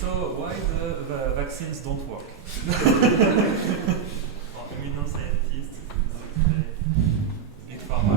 So why the vaccines don't work? Eminent scientist, big pharma.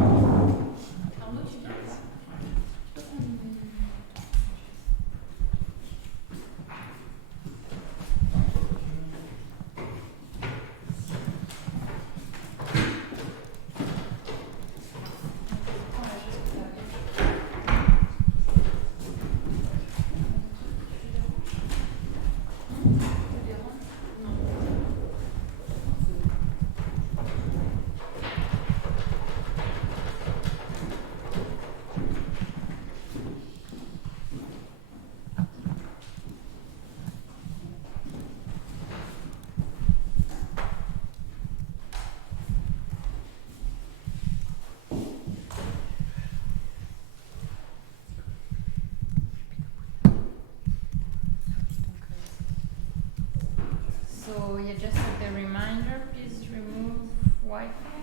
So you just have the reminder, please remove Wi-Fi.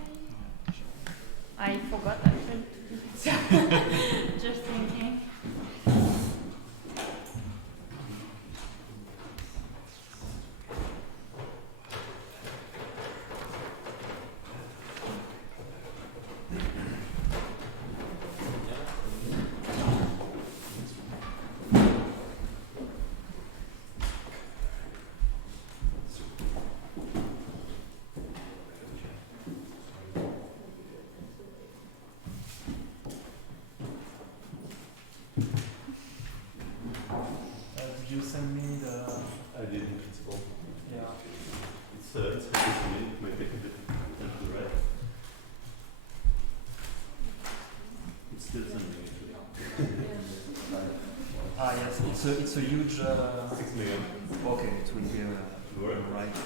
I forgot actually. So just thinking. Did you send me the? I did in principle. Yeah. It's happy to me. It might take a bit to the right. It's still sending actually. Ah yes, it's a huge. 6 million. Okay, it will be right.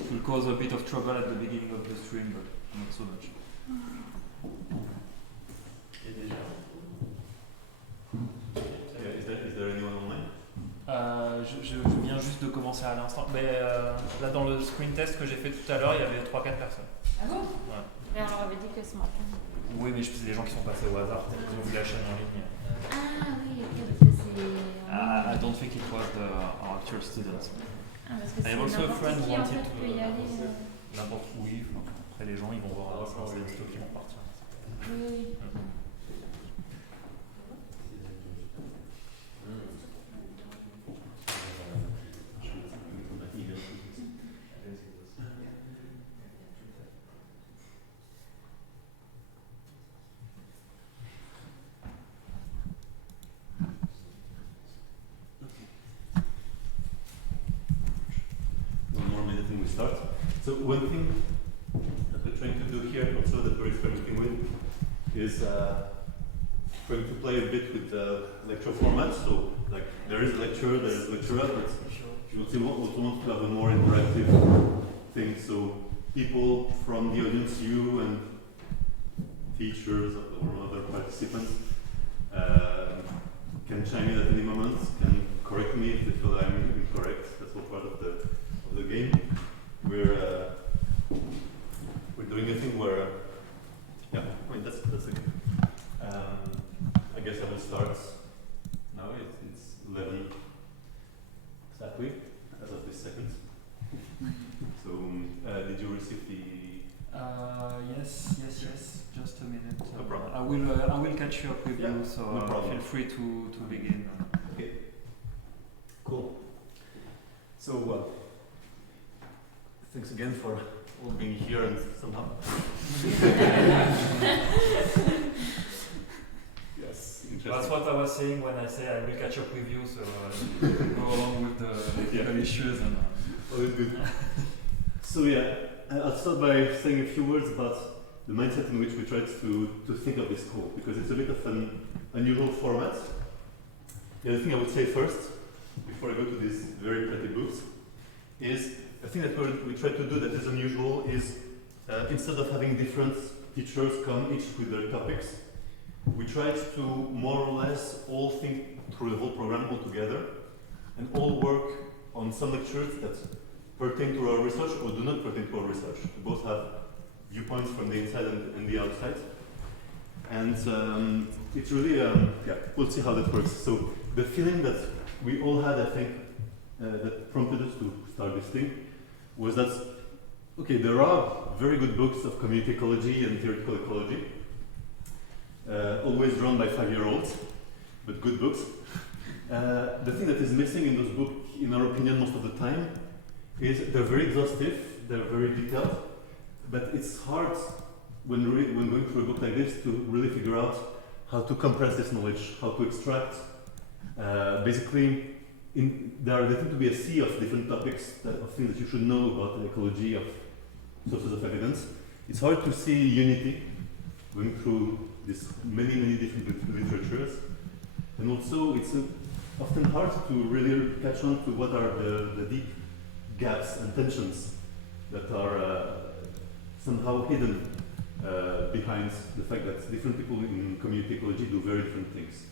It will cause a bit of trouble at the beginning of the stream, but not so much. Is there anyone online? Je viens juste de commencer à l'instant. Mais là, dans le screen test que j'ai fait tout à l'heure, il y avait 3-4 personnes. Ah bon? Ouais. Et on leur avait dit que ce matin. Oui, mais c'est des gens qui sont passés au hasard. Ils ont vu la chaîne en ligne. Ah oui, ok, parce que c'est. I don't think it was our actual students. Ah, parce que I c'est also a n'importe friend qui en wanted fait to peut y aller. n'importe où. Oui, après les gens ils vont voir c'est des stocks qui vont partir. Oui. One more minute and we start. So one thing that we're trying to do here, also that we're experimenting with, is trying to play a bit with the lecture format. So like there is lecture, there is lecturer, but you also want to have a more interactive thing. So people from the audience, you and teachers or other participants can chime in at any moment, can correct me if they feel I'm incorrect. That's all part of the game. We're doing a thing where yeah, I mean that's a game. I guess I will start now. It's 11 exactly as of this second. So did you receive the? Yes. Just a minute. No problem. I will catch you up with you. So no problem. feel free to begin. Okay. Cool. So thanks again for all being here and somehow. Yes, interesting. That's what I was saying when I say I will catch up with you. So go along with the technical issues and. Oh, it's good. So yeah, I'll start by saying a few words about the mindset in which we tried to think of this call, because it's a bit of an unusual format. The other thing I would say first, before I go to these very pretty books, is the thing that we try to do that is unusual is instead of having different teachers come each with their topics, we tried to more or less all think through the whole program all together and all work on some lectures that pertain to our research or do not pertain to our research. We both have viewpoints from the inside and the outside. And it's really, yeah, we'll see how that works. So the feeling that we all had, I think, that prompted us to start this thing was that, okay, there are very good books of community ecology and theoretical ecology, always run by 5-year-olds, but good books. The thing that is missing in those books, in our opinion, most of the time, is they're very exhaustive, they're very detailed, but it's hard when going through a book like this to really figure out how to compress this knowledge, how to extract. Basically, there tend to be a sea of different topics, of things that you should know about the ecology, of sources of evidence. It's hard to see unity going through these many different literatures. And also, it's often hard to really catch on to what are the deep gaps and tensions that are somehow hidden behind the fact that different people in community ecology do very different things.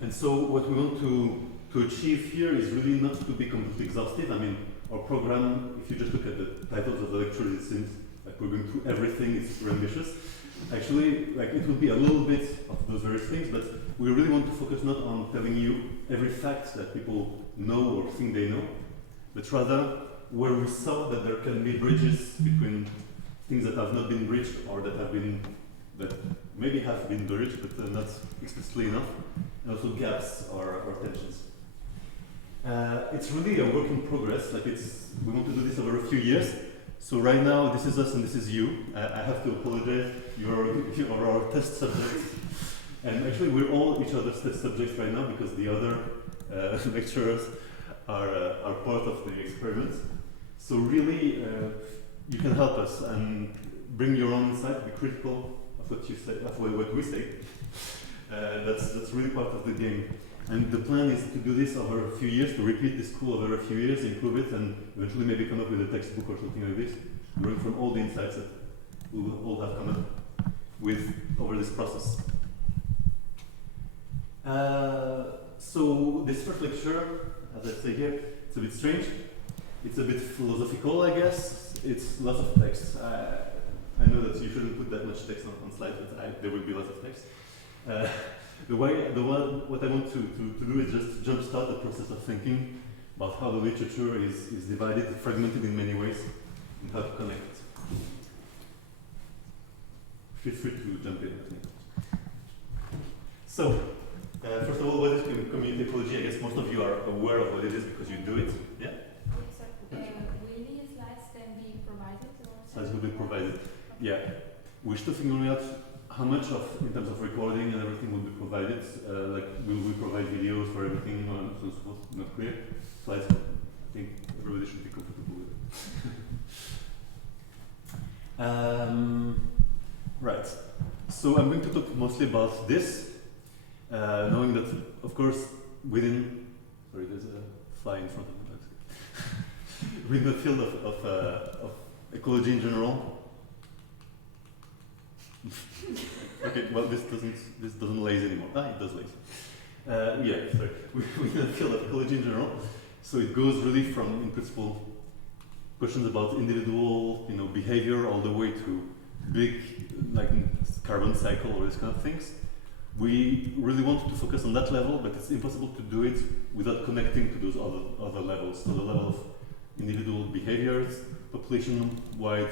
And so what we want to achieve here is really not to be completely exhaustive. I mean, our program, if you just look at the titles of the lectures, it seems like we're going through everything, it's super ambitious. Actually, like, it will be a little bit of those various things, but we really want to focus not on telling you every fact that people know or think they know, but rather where we saw that there can be bridges between things that have not been bridged or that maybe have been bridged but not explicitly enough, and also gaps or tensions. It's really a work in progress. Like, we want to do this over a few years. So right now, this is us and this is you. I have to apologize. You are our test subjects, and actually we're all each other's test subjects right now because the other lecturers are part of the experiment. So really, you can help us and bring your own insight, be critical of what you say, of what we say. That's really part of the game. And the plan is to do this over a few years, to repeat this school over a few years, improve it, and eventually maybe come up with a textbook or something like this, learn from all the insights that we will all have come up with over this process. So this first lecture, as I say here, it's a bit strange. It's a bit philosophical, I guess. It's lots of text. I know that you shouldn't put that much text on slides, but there will be lots of text. What I want to do is just jumpstart the process of thinking about how the literature is divided, fragmented in many ways, and how to connect it. Feel free to jump in. So, first of all, what is community ecology? I guess most of you are aware of what it is because you do it. Yeah? Will these slides then be provided? Slides will be provided. Yeah. We're still figuring out how much in terms of recording and everything will be provided. Like, will we provide videos for everything and so on and so forth? Not clear. Slides, I think everybody should be comfortable with it. Right. So I'm going to talk mostly about this, knowing that, of course, within, sorry, there's a fly in front of me. Within the field of ecology in general. Okay, well, this doesn't laze anymore. It does laze. Yeah, sorry. Within the field of ecology in general. So it goes really from, in principle, questions about individual, behavior, all the way to big, like carbon cycle or these kind of things. We really want to focus on that level, but it's impossible to do it without connecting to those other levels. So the level of individual behaviors, population-wide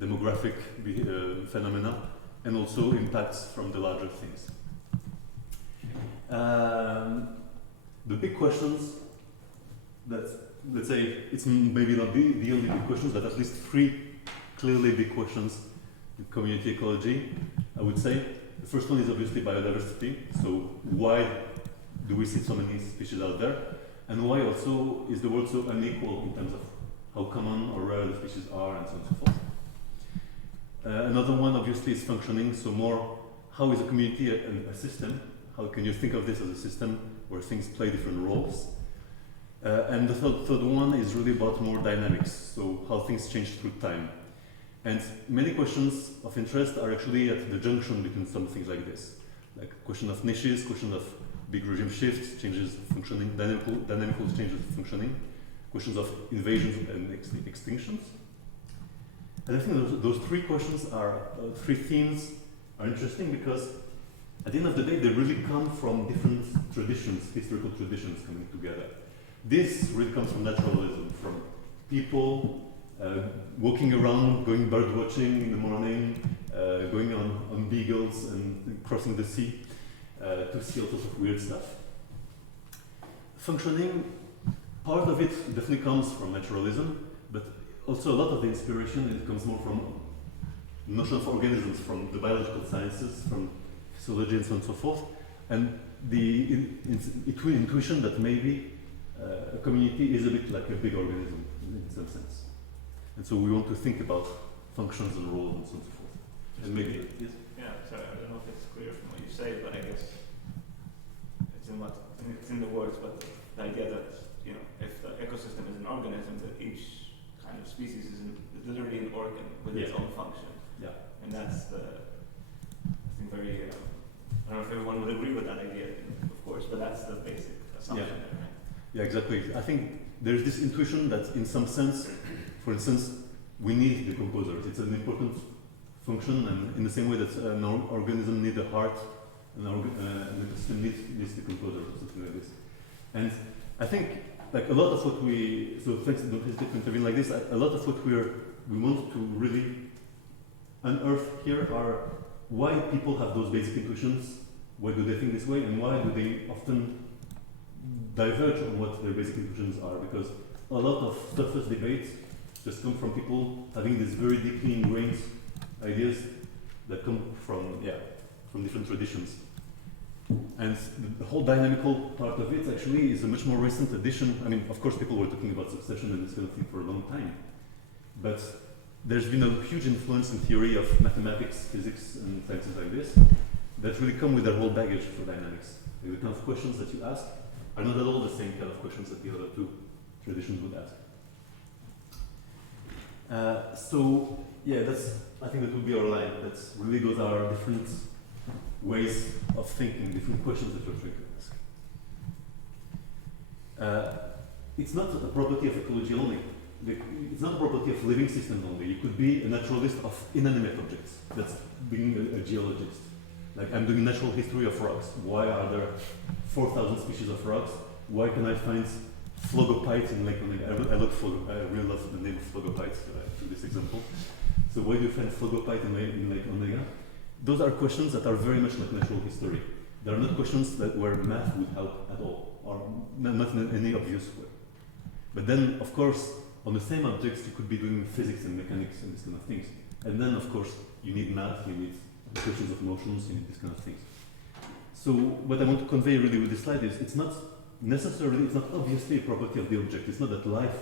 demographic phenomena, and also impacts from the larger things. The big questions that, let's say, it's maybe not the only big questions, but at least 3 clearly big questions in community ecology, I would say. The first one is obviously biodiversity. So why do we see so many species out there? And why also is the world so unequal in terms of how common or rare the species are and so on and so forth. Another one obviously is functioning, so more how is a community a system? How can you think of this as a system where things play different roles? And the third one is really about more dynamics, so how things change through time. And many questions of interest are actually at the junction between some things like this, like question of niches, question of big regime shifts, changes of functioning, dynamical changes of functioning, questions of invasions and extinctions. And I think those 3 questions are 3 themes are interesting because at the end of the day, they really come from different traditions, historical traditions coming together. This really comes from naturalism, from people walking around, going bird watching in the morning, going on beagles and crossing the sea to see all sorts of weird stuff. Functioning, part of it definitely comes from naturalism, but also a lot of the inspiration, it comes more from notion of organisms, from the biological sciences, from physiology and so on and so forth, and the intuition that maybe a community is a bit like a big organism in some sense. And so we want to think about functions and roles and so on and so forth. And maybe, yes? Yeah, sorry, I don't know if it's clear from what you say, but I guess it's in the words, but the idea that, you know, if the ecosystem is an organism, that each kind of species is literally an organ with its own function. Yeah. And that's the, I think, very, I don't know if everyone would agree with that idea, of course, but that's the basic assumption there, right? Yeah, exactly. I think there's this intuition that in some sense, for instance, we need decomposers. It's an important function, and in the same way that an organism needs a heart, an ecosystem needs decomposers or something like this. And I think, like a lot of what we, so thanks, don't hesitate to intervene like this, a lot of what we want to really unearth here are why people have those basic intuitions, why do they think this way, and why do they often diverge on what their basic intuitions are, because a lot of surface debates just come from people having these very deeply ingrained ideas that come from different traditions. And the whole dynamical part of it actually is a much more recent addition. I mean, of course, people were talking about succession and this kind of thing for a long time, but there's been a huge influence in theory of mathematics, physics, and sciences like this that really come with their whole baggage for dynamics. The kind of questions that you ask are not at all the same kind of questions that the other two traditions would ask. So yeah, I think that would be our line. That's really those are different ways of thinking, different questions that we're trying to ask. It's not a property of ecology only. It's not a property of living systems only. You could be a naturalist of inanimate objects. That's being a geologist. Like I'm doing natural history of rocks. Why are there 4,000 species of rocks? Why can I find phlogopite in Lake Onega? I really love the name of phlogopite to this example. So why do you find phlogopite in Lake Onega? Those are questions that are very much like natural history. They are not questions where math would help at all, or not in any obvious way. But then, of course, on the same objects, you could be doing physics and mechanics and these kind of things. And then, of course, you need math, you need questions of motions, you need these kind of things. So what I want to convey really with this slide is it's not obviously a property of the object. It's not that life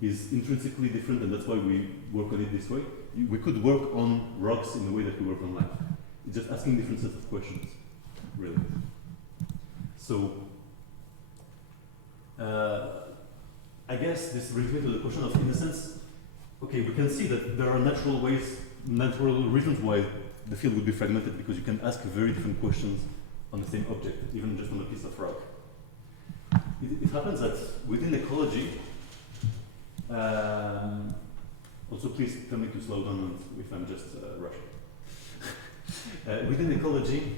is intrinsically different and that's why we work on it this way. We could work on rocks in the way that we work on life. It's just asking different sets of questions, really. So, I guess this brings me to the question of innocence. Okay, we can see that there are natural reasons why the field would be fragmented, because you can ask very different questions on the same object, even just on a piece of rock. It happens that within ecology, also please tell me to slow down if I'm just rushing. Within ecology,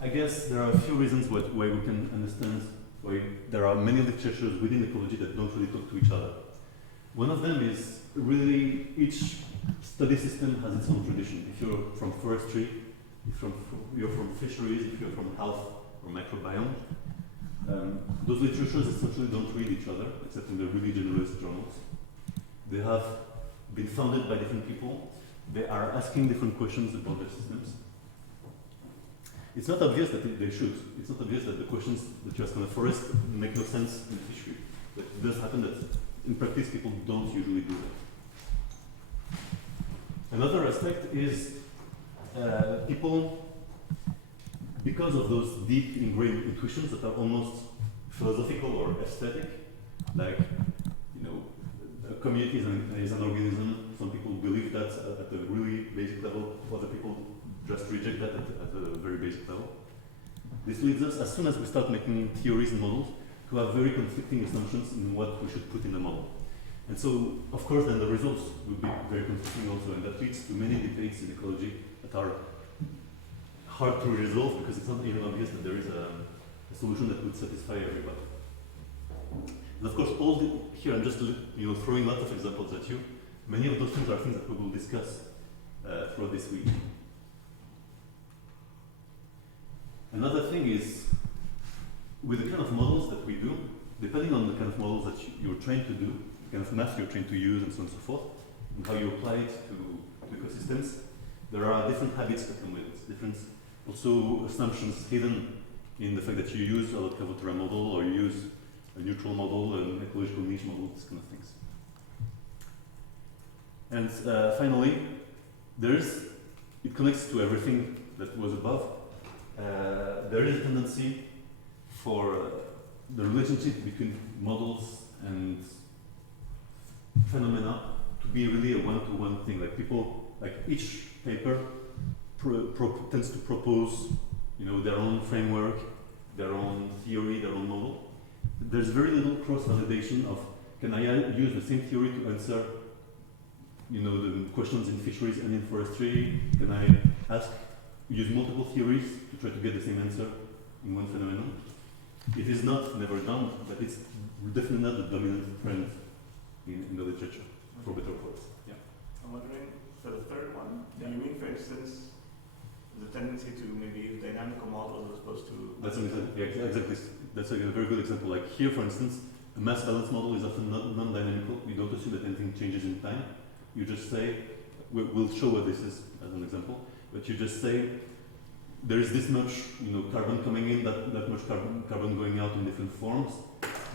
I guess there are a few reasons why we can understand why there are many literatures within ecology that don't really talk to each other. One of them is really each study system has its own tradition. If you're from forestry, if you're from fisheries, if you're from health or microbiome, those literatures essentially don't read each other, except in the really generalist journals. They have been founded by different people. They are asking different questions about their systems. It's not obvious that they should. It's not obvious that the questions that you ask on a forest make no sense in fishery. But it does happen that in practice people don't usually do that. Another aspect is people, because of those deep ingrained intuitions that are almost philosophical or aesthetic, like, you know, a community is an organism. Some people believe that at a really basic level, other people just reject that at a very basic level. This leads us, as soon as we start making theories and models, to have very conflicting assumptions in what we should put in the model. And so, of course, then the results will be very conflicting also, and that leads to many debates in ecology that are hard to resolve because it's not even obvious that there is a solution that would satisfy everybody. And of course, here I'm just throwing lots of examples at you. Many of those things are things that we will discuss throughout this week. Another thing is, with the kind of models that we do, depending on the kind of models that you're trained to do, the kind of math you're trained to use and so on and so forth, and how you apply it to ecosystems, there are different habits that come with it, different also assumptions hidden in the fact that you use a Lotkawotra model or you use a neutral model, an ecological niche model, these kind of things. And finally, it connects to everything that was above. There is a tendency for the relationship between models and phenomena to be really a one-to-one thing. Like each paper tends to propose, their own framework, their own theory, their own model. There's very little cross-validation of, can I use the same theory to answer, the questions in fisheries and in forestry? Can I use multiple theories to try to get the same answer in one phenomenon? It is never done, but it's definitely not the dominant trend in the literature, for better or worse. Yeah. I'm wondering, for the third one, do you mean, for instance, the tendency to maybe use dynamical models as opposed to... That's an example, yeah, exactly. That's a very good example. Like here, for instance, a mass balance model is often non-dynamical. We don't assume that anything changes in time. You just say, we'll show what this is as an example, but you just say, there is this much carbon coming in, that much carbon going out in different forms,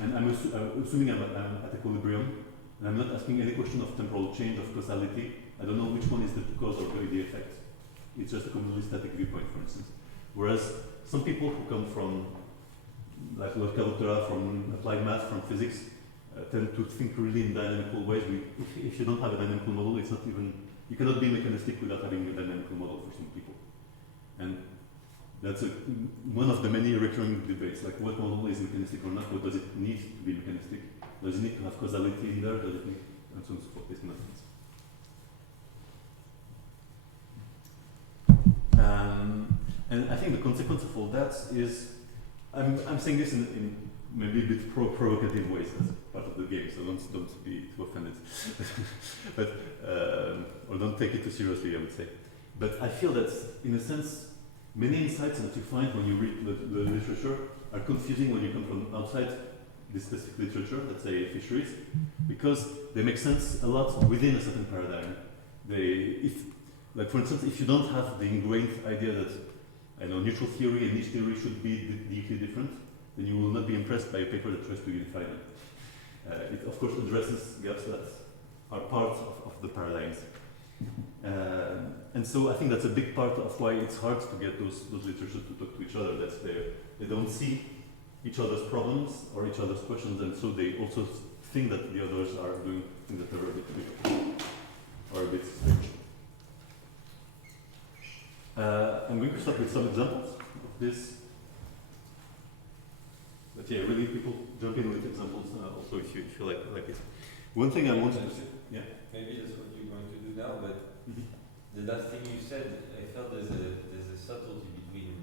and I'm assuming I'm at equilibrium, and I'm not asking any question of temporal change, of causality. I don't know which one is the cause or the effect. It's just a completely static viewpoint, for instance. Whereas some people who come from, like Lotkawotra, from applied math, from physics, tend to think really in dynamical ways. If you don't have a dynamical model, it's not even, you cannot be mechanistic without having a dynamical model for some people. And that's one of the many recurring debates, like what model is mechanistic or not, what does it need to be mechanistic? Does it need to have causality in there? Does it need, and so on and so forth, these kind of things. And I think the consequence of all that is, I'm saying this in maybe a bit provocative ways as part of the game, so don't be too offended, but or don't take it too seriously, I would say. But I feel that, in a sense, many insights that you find when you read the literature are confusing when you come from outside this specific literature, let's say fisheries, because they make sense a lot within a certain paradigm. Like for instance, if you don't have the ingrained idea that neutral theory and niche theory should be deeply different, then you will not be impressed by a paper that tries to unify them. It of course addresses gaps that are part of the paradigms. And so I think that's a big part of why it's hard to get those literatures to talk to each other. That's they don't see each other's problems or each other's questions, and so they also think that the others are doing things that are a bit weird or a bit strange. I'm going to start with some examples of this. But yeah, really, people jump in with examples also if you feel like it. One thing I wanted to say, yeah. Maybe that's what you're going to do now, but the last thing you said, I felt there's a subtlety between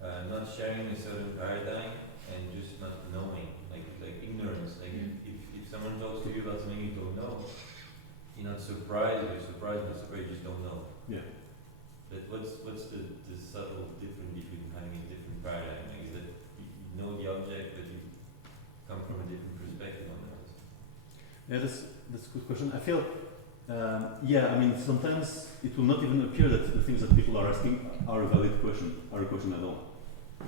not sharing a certain paradigm and just not knowing, like ignorance. Like if someone talks to you about something you don't know, you're not surprised, you're surprised, you just don't know. Yeah. But what's the subtle difference between having a different paradigm? Like, is that you know the object, but you come from a different perspective on it? Yeah, that's a good question. I feel, sometimes it will not even appear that the things that people are asking are a valid question, are a question at all.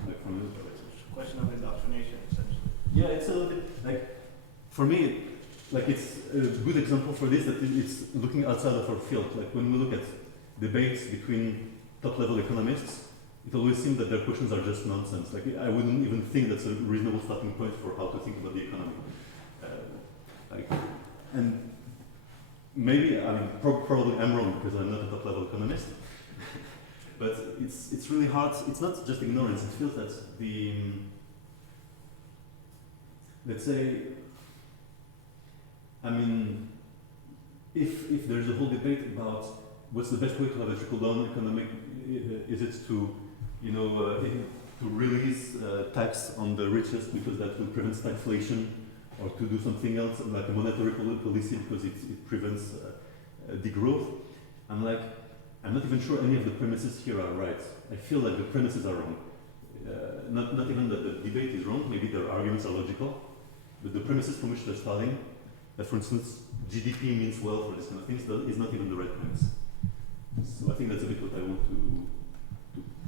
Like from it's a question of indoctrination, essentially. Yeah, it's a little bit like, for me, like it's a good example for this, that it's looking outside of our field. Like when we look at debates between top-level economists, it always seems that their questions are just nonsense. Like I wouldn't even think that's a reasonable starting point for how to think about the economy. And maybe, probably I'm wrong because I'm not a top-level economist, but it's really hard. It's not just ignorance. It feels that let's say, if there's a whole debate about what's the best way to have a trickle-down Is it to, to release tax on the richest because that will prevent stagflation, or to do something else like a monetary policy because it prevents degrowth? I'm not even sure any of the premises here are right. I feel like the premises are wrong. Not even that the debate is wrong, maybe their arguments are logical, but the premises from which they're starting, that for instance GDP means wealth or this kind of things, is not even the right premise. So I think that's a bit what I want to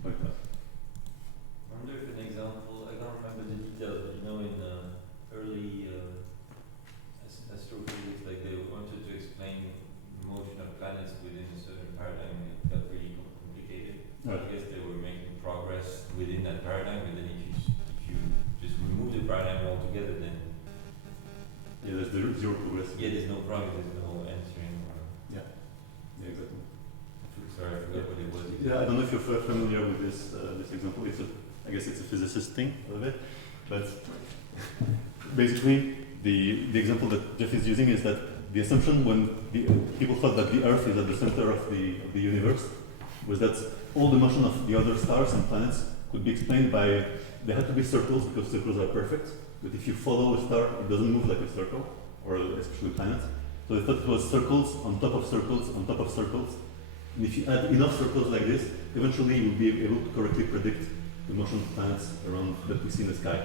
point out. I wonder if an example, I can't remember the details, but in early astrophysics, like they wanted to explain the motion of planets within a certain paradigm, and it got really complicated. Right. I guess they were making progress within that paradigm, but then if you just remove the paradigm altogether, then Yeah, there's zero progress. there's no progress, there's no answering. Yeah, exactly. Sorry, I forgot what it was. Yeah, I don't know if you're familiar with this example. I guess it's a physicist thing a little bit, but basically the example that Jeff is using is that the assumption when people thought that the Earth is at the center of the universe was that all the motion of the other stars and planets could be explained by, they had to be circles because circles are perfect, but if you follow a star, it doesn't move like a circle, or especially a planet. So they thought it was circles on top of circles on top of circles. And if you add enough circles like this, eventually you will be able to correctly predict the motion of planets around that we see in the sky.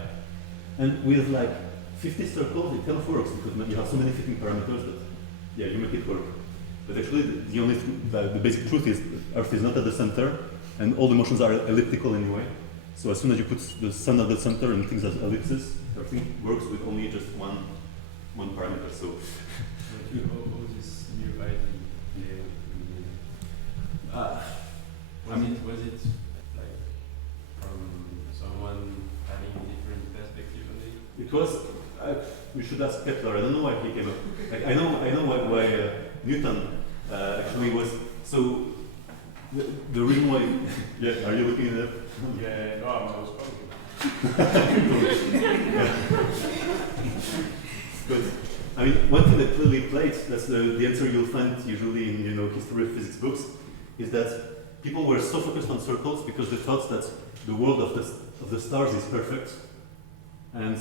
And with like 50 circles, it kind of works because you have so many fitting parameters that, you make it work. But actually, the basic truth is Earth is not at the center, and all the motions are elliptical anyway. So as soon as you put the sun at the center and things as ellipses, everything works with only just one parameter. So. All this new idea. Was it like from someone having a different perspective on it? It was. We should ask Kepler. I don't know why he came up. Like, I know why Newton actually was. So the reason why. Yeah, are you looking it up? Yeah, no, I was But I mean, one thing that clearly played, that's the answer you'll find usually in history of physics books, is that people were so focused on circles because they thought that the world of the stars is perfect, and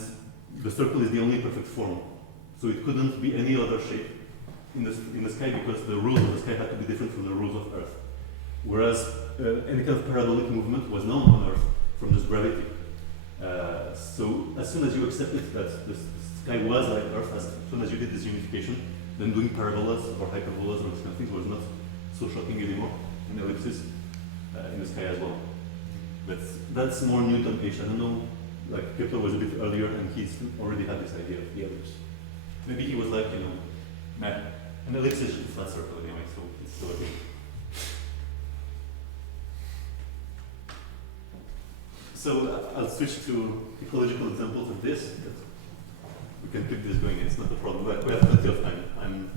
the circle is the only perfect form. So it couldn't be any other shape in the sky because the rules of the sky had to be different from the rules of Earth. Whereas any kind of parabolic movement was known on Earth from just gravity. So as soon as you accepted that the sky was like Earth, as soon as you did this unification, then doing parabolas or hyperbolas or these kind of things was not so shocking anymore, and ellipses in the sky as well. But that's more Newton-ish. I don't know, like Kepler was a bit earlier and he's already had this idea of the ellipse. Maybe he was like, man, an ellipse is a flat circle anyway, so it's still okay. So I'll switch to ecological examples of this. We can keep this going, it's not a problem, but we have plenty of time.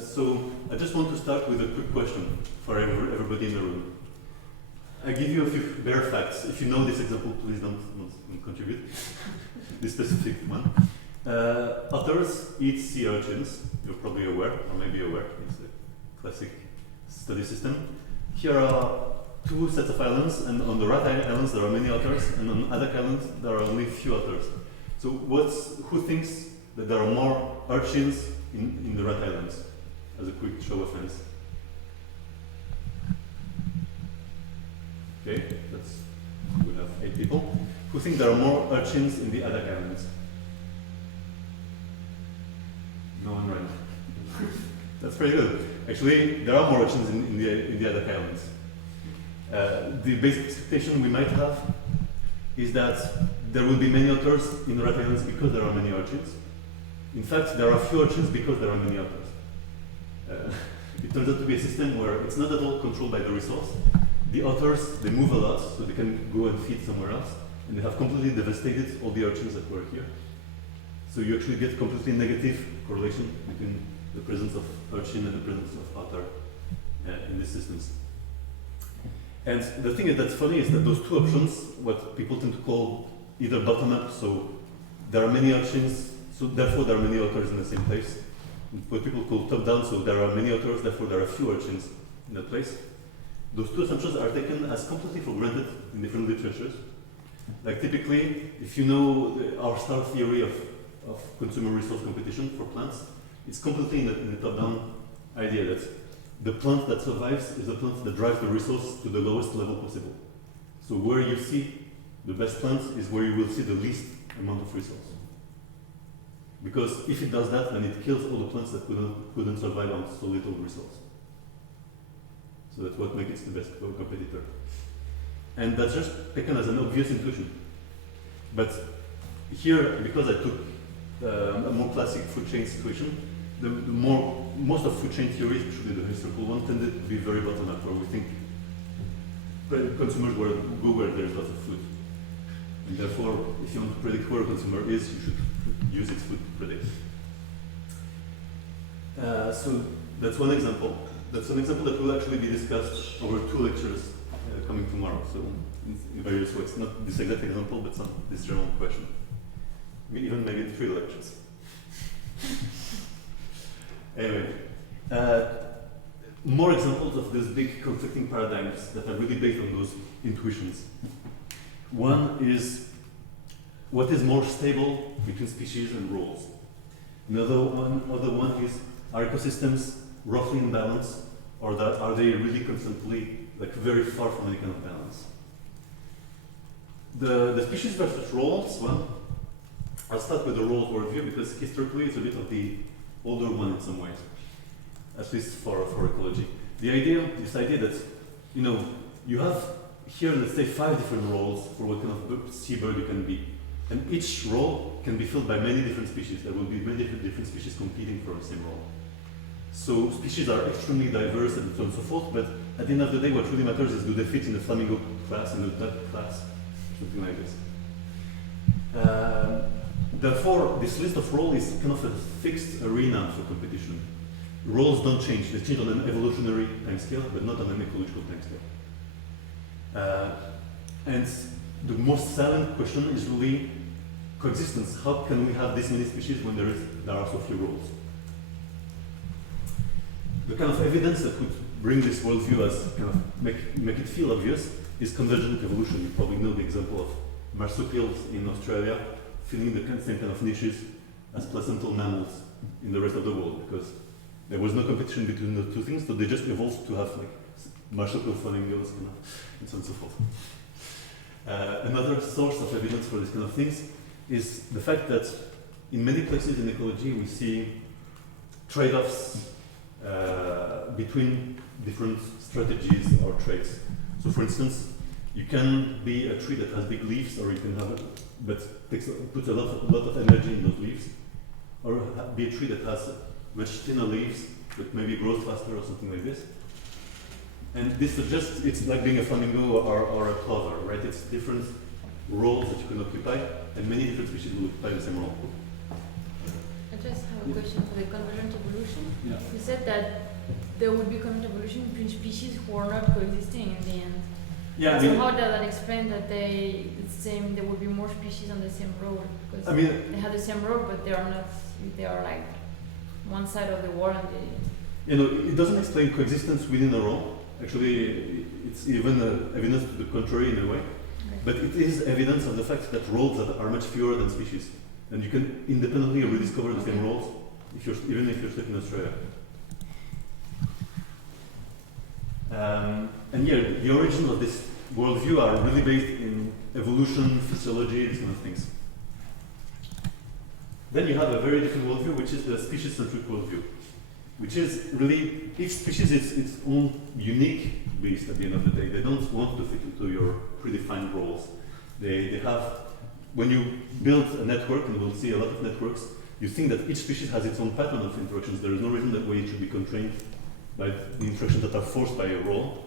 So I just want to start with a quick question for everybody in the room. I give you a few bare facts. If you know this example, please don't contribute. This specific one. Otters eat sea urchins. You're probably aware, or maybe aware. It's a classic study system. Here are two sets of islands, and on the right islands there are many otters, and on other islands there are only few otters. So who thinks that there are more urchins in the rat islands? As a quick show of hands. Okay, we have 8 people. Who think there are more urchins in the other islands? No one ran. That's pretty good. Actually, there are more urchins in the other islands. The basic expectation we might have is that there will be many otters in the rat islands because there are many urchins. In fact, there are few urchins because there are many otters. It turns out to be a system where it's not at all controlled by the resource. The otters, they move a lot, so they can go and feed somewhere else, and they have completely devastated all the urchins that were here. So you actually get completely negative correlation between the presence of urchin and the presence of otter in these systems. And the thing that's funny is that those two options, what people tend to call either bottom-up, so there are many urchins, so therefore there are many otters in the same place. What people call top-down, so there are many otters, therefore there are few urchins in that place. those two assumptions are taken as completely for granted in different literatures. Like typically, if you know our star theory of consumer resource competition for plants, it's completely in the top-down idea that the plant that survives is the plant that drives the resource to the lowest level possible. So where you see the best plants is where you will see the least amount of resource. Because if it does that, then it kills all the plants that couldn't survive on so little resource. So that's what makes it the best competitor. And that's just taken as an obvious intuition. But here, because I took a more classic food chain situation, most of food chain theories, especially the historical one, tended to be very bottom-up, where we think consumers go where there's lots of food. And therefore, if you want to predict where a consumer is, you should use its food to predict. So that's one example. That's an example that will actually be discussed over 2 lectures coming tomorrow. So in various ways, not this exact example, but this general question. Even maybe 3 lectures. Anyway, more examples of these big conflicting paradigms that are really based on those intuitions. One is what is more stable between species and roles. Another one is, are ecosystems roughly in balance, or are they really constantly very far from any kind of balance? The species versus roles one. I'll start with the roles worldview because historically it's a bit of the older one in some ways, at least for ecology. This idea that you have here, let's say, 5 different roles for what kind of seabird you can be, and each role can be filled by many different species. There will be many different species competing for the same role. So species are extremely diverse and so on and so forth, but at the end of the day, what really matters is do they fit in the flamingo class, in the duck class, something like this. Therefore, this list of roles is kind of a fixed arena for competition. Roles don't change. They change on an evolutionary timescale, but not on an ecological timescale. And the most salient question is really coexistence. How can we have this many species when there are so few roles? The kind of evidence that would bring this worldview as kind of make it feel obvious is convergent evolution. You probably know the example of marsupials in Australia filling the same kind of niches as placental mammals in the rest of the world, because there was no competition between the two things, so they just evolved to have marsupial flamingos, and so on and so forth. Another source of evidence for these kind of things is the fact that in many places in ecology we see trade-offs between different strategies or traits. So for instance, you can be a tree that has big leaves, or you can have puts a lot of energy in those leaves, or be a tree that has much thinner leaves but maybe grows faster or something like this. And this suggests it's like being a flamingo or a plover, right? It's different roles that you can occupy, and many different species will occupy the same role. I just have a question for the convergent evolution. Yeah. You said that there would be convergent evolution between species who are not coexisting in the end. Yeah. So how does that explain that there would be more species on the same road? Because they have the same road, but they are not. They are like one side of the world, and it doesn't explain coexistence within a role. Actually, it's even evidence to the contrary in a way. Okay. But it is evidence of the fact that roles are much fewer than species, and you can independently rediscover the same roles even if you're stuck in Australia. And yeah, the origins of this worldview are really based in evolution, physiology, these kind of things. Then you have a very different worldview, which is the species-centric worldview, which is really, each species is its own unique beast at the end of the day. They don't want to fit into your predefined roles. They have, when you build a network, and we'll see a lot of networks, you think that each species has its own pattern of interactions. There is no reason that way it should be constrained by the interactions that are forced by a role.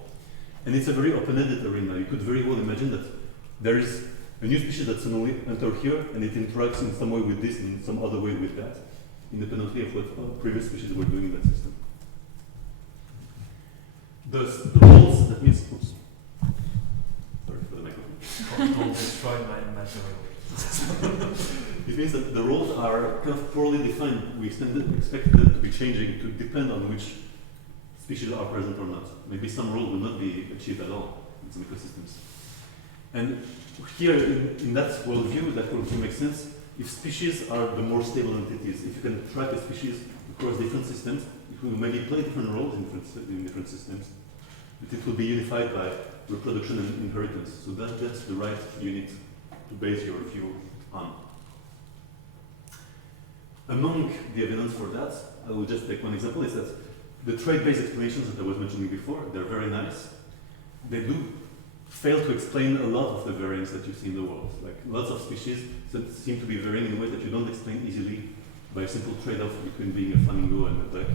And it's a very open-ended arena. You could very well imagine that there is a new species that suddenly enters here, and it interacts in some way with this and in some other way with that, independently of what previous species were doing in that system. Thus, the roles, that means, oops, sorry for the microphone. Don't destroy my material. It means that the roles are kind of poorly defined. We expect them to be changing to depend on which species are present or not. Maybe some role will not be achieved at all in some ecosystems. And here, in that worldview makes sense if species are the more stable entities. If you can track a species across different systems, it will maybe play different roles in different systems, but it will be unified by reproduction and inheritance. So that's the right unit to base your view on. Among the evidence for that, I will just take one example, is that the trait-based explanations that I was mentioning before, they're very nice. They do fail to explain a lot of the variance that you see in the world. Like lots of species that seem to be varying in a way that you don't explain easily by a simple trade-off between being a flamingo and a duck,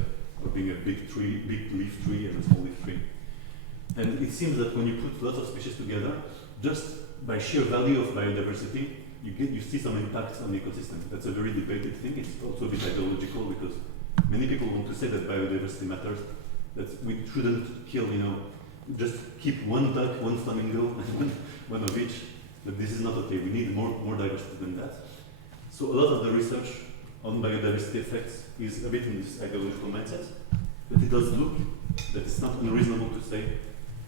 or being a big leaf tree and a small leaf tree. And it seems that when you put lots of species together, just by sheer value of biodiversity, you see some impact on the ecosystem. That's a very debated thing. It's also a bit ideological because many people want to say that biodiversity matters, that we shouldn't kill, just keep one duck, one flamingo, and one of each. But this is not okay. We need more diversity than that. So a lot of the research on biodiversity effects is a bit in this ideological mindset, but it does look that it's not unreasonable to say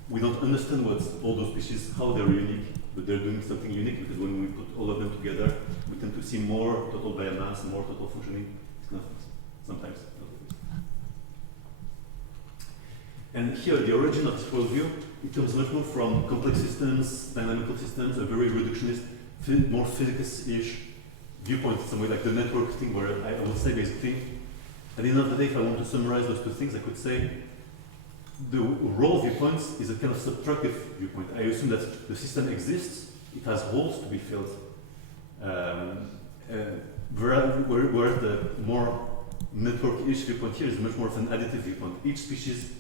we don't understand what all those species, how they're unique, but they're doing something unique because when we put all of them together, we tend to see more total biomass, more total functioning. It's not sometimes. And here, the origin of this worldview, it comes much more from complex systems, dynamical systems, a very reductionist, more physics-ish viewpoint, in some way, like the network thing, where I would say basically, at the end of the day, if I want to summarize those two things, I could say the role of viewpoints is a kind of subtractive viewpoint. I assume that the system exists, it has holes to be filled, whereas the more network-ish viewpoint here is much more of an additive viewpoint. Each species,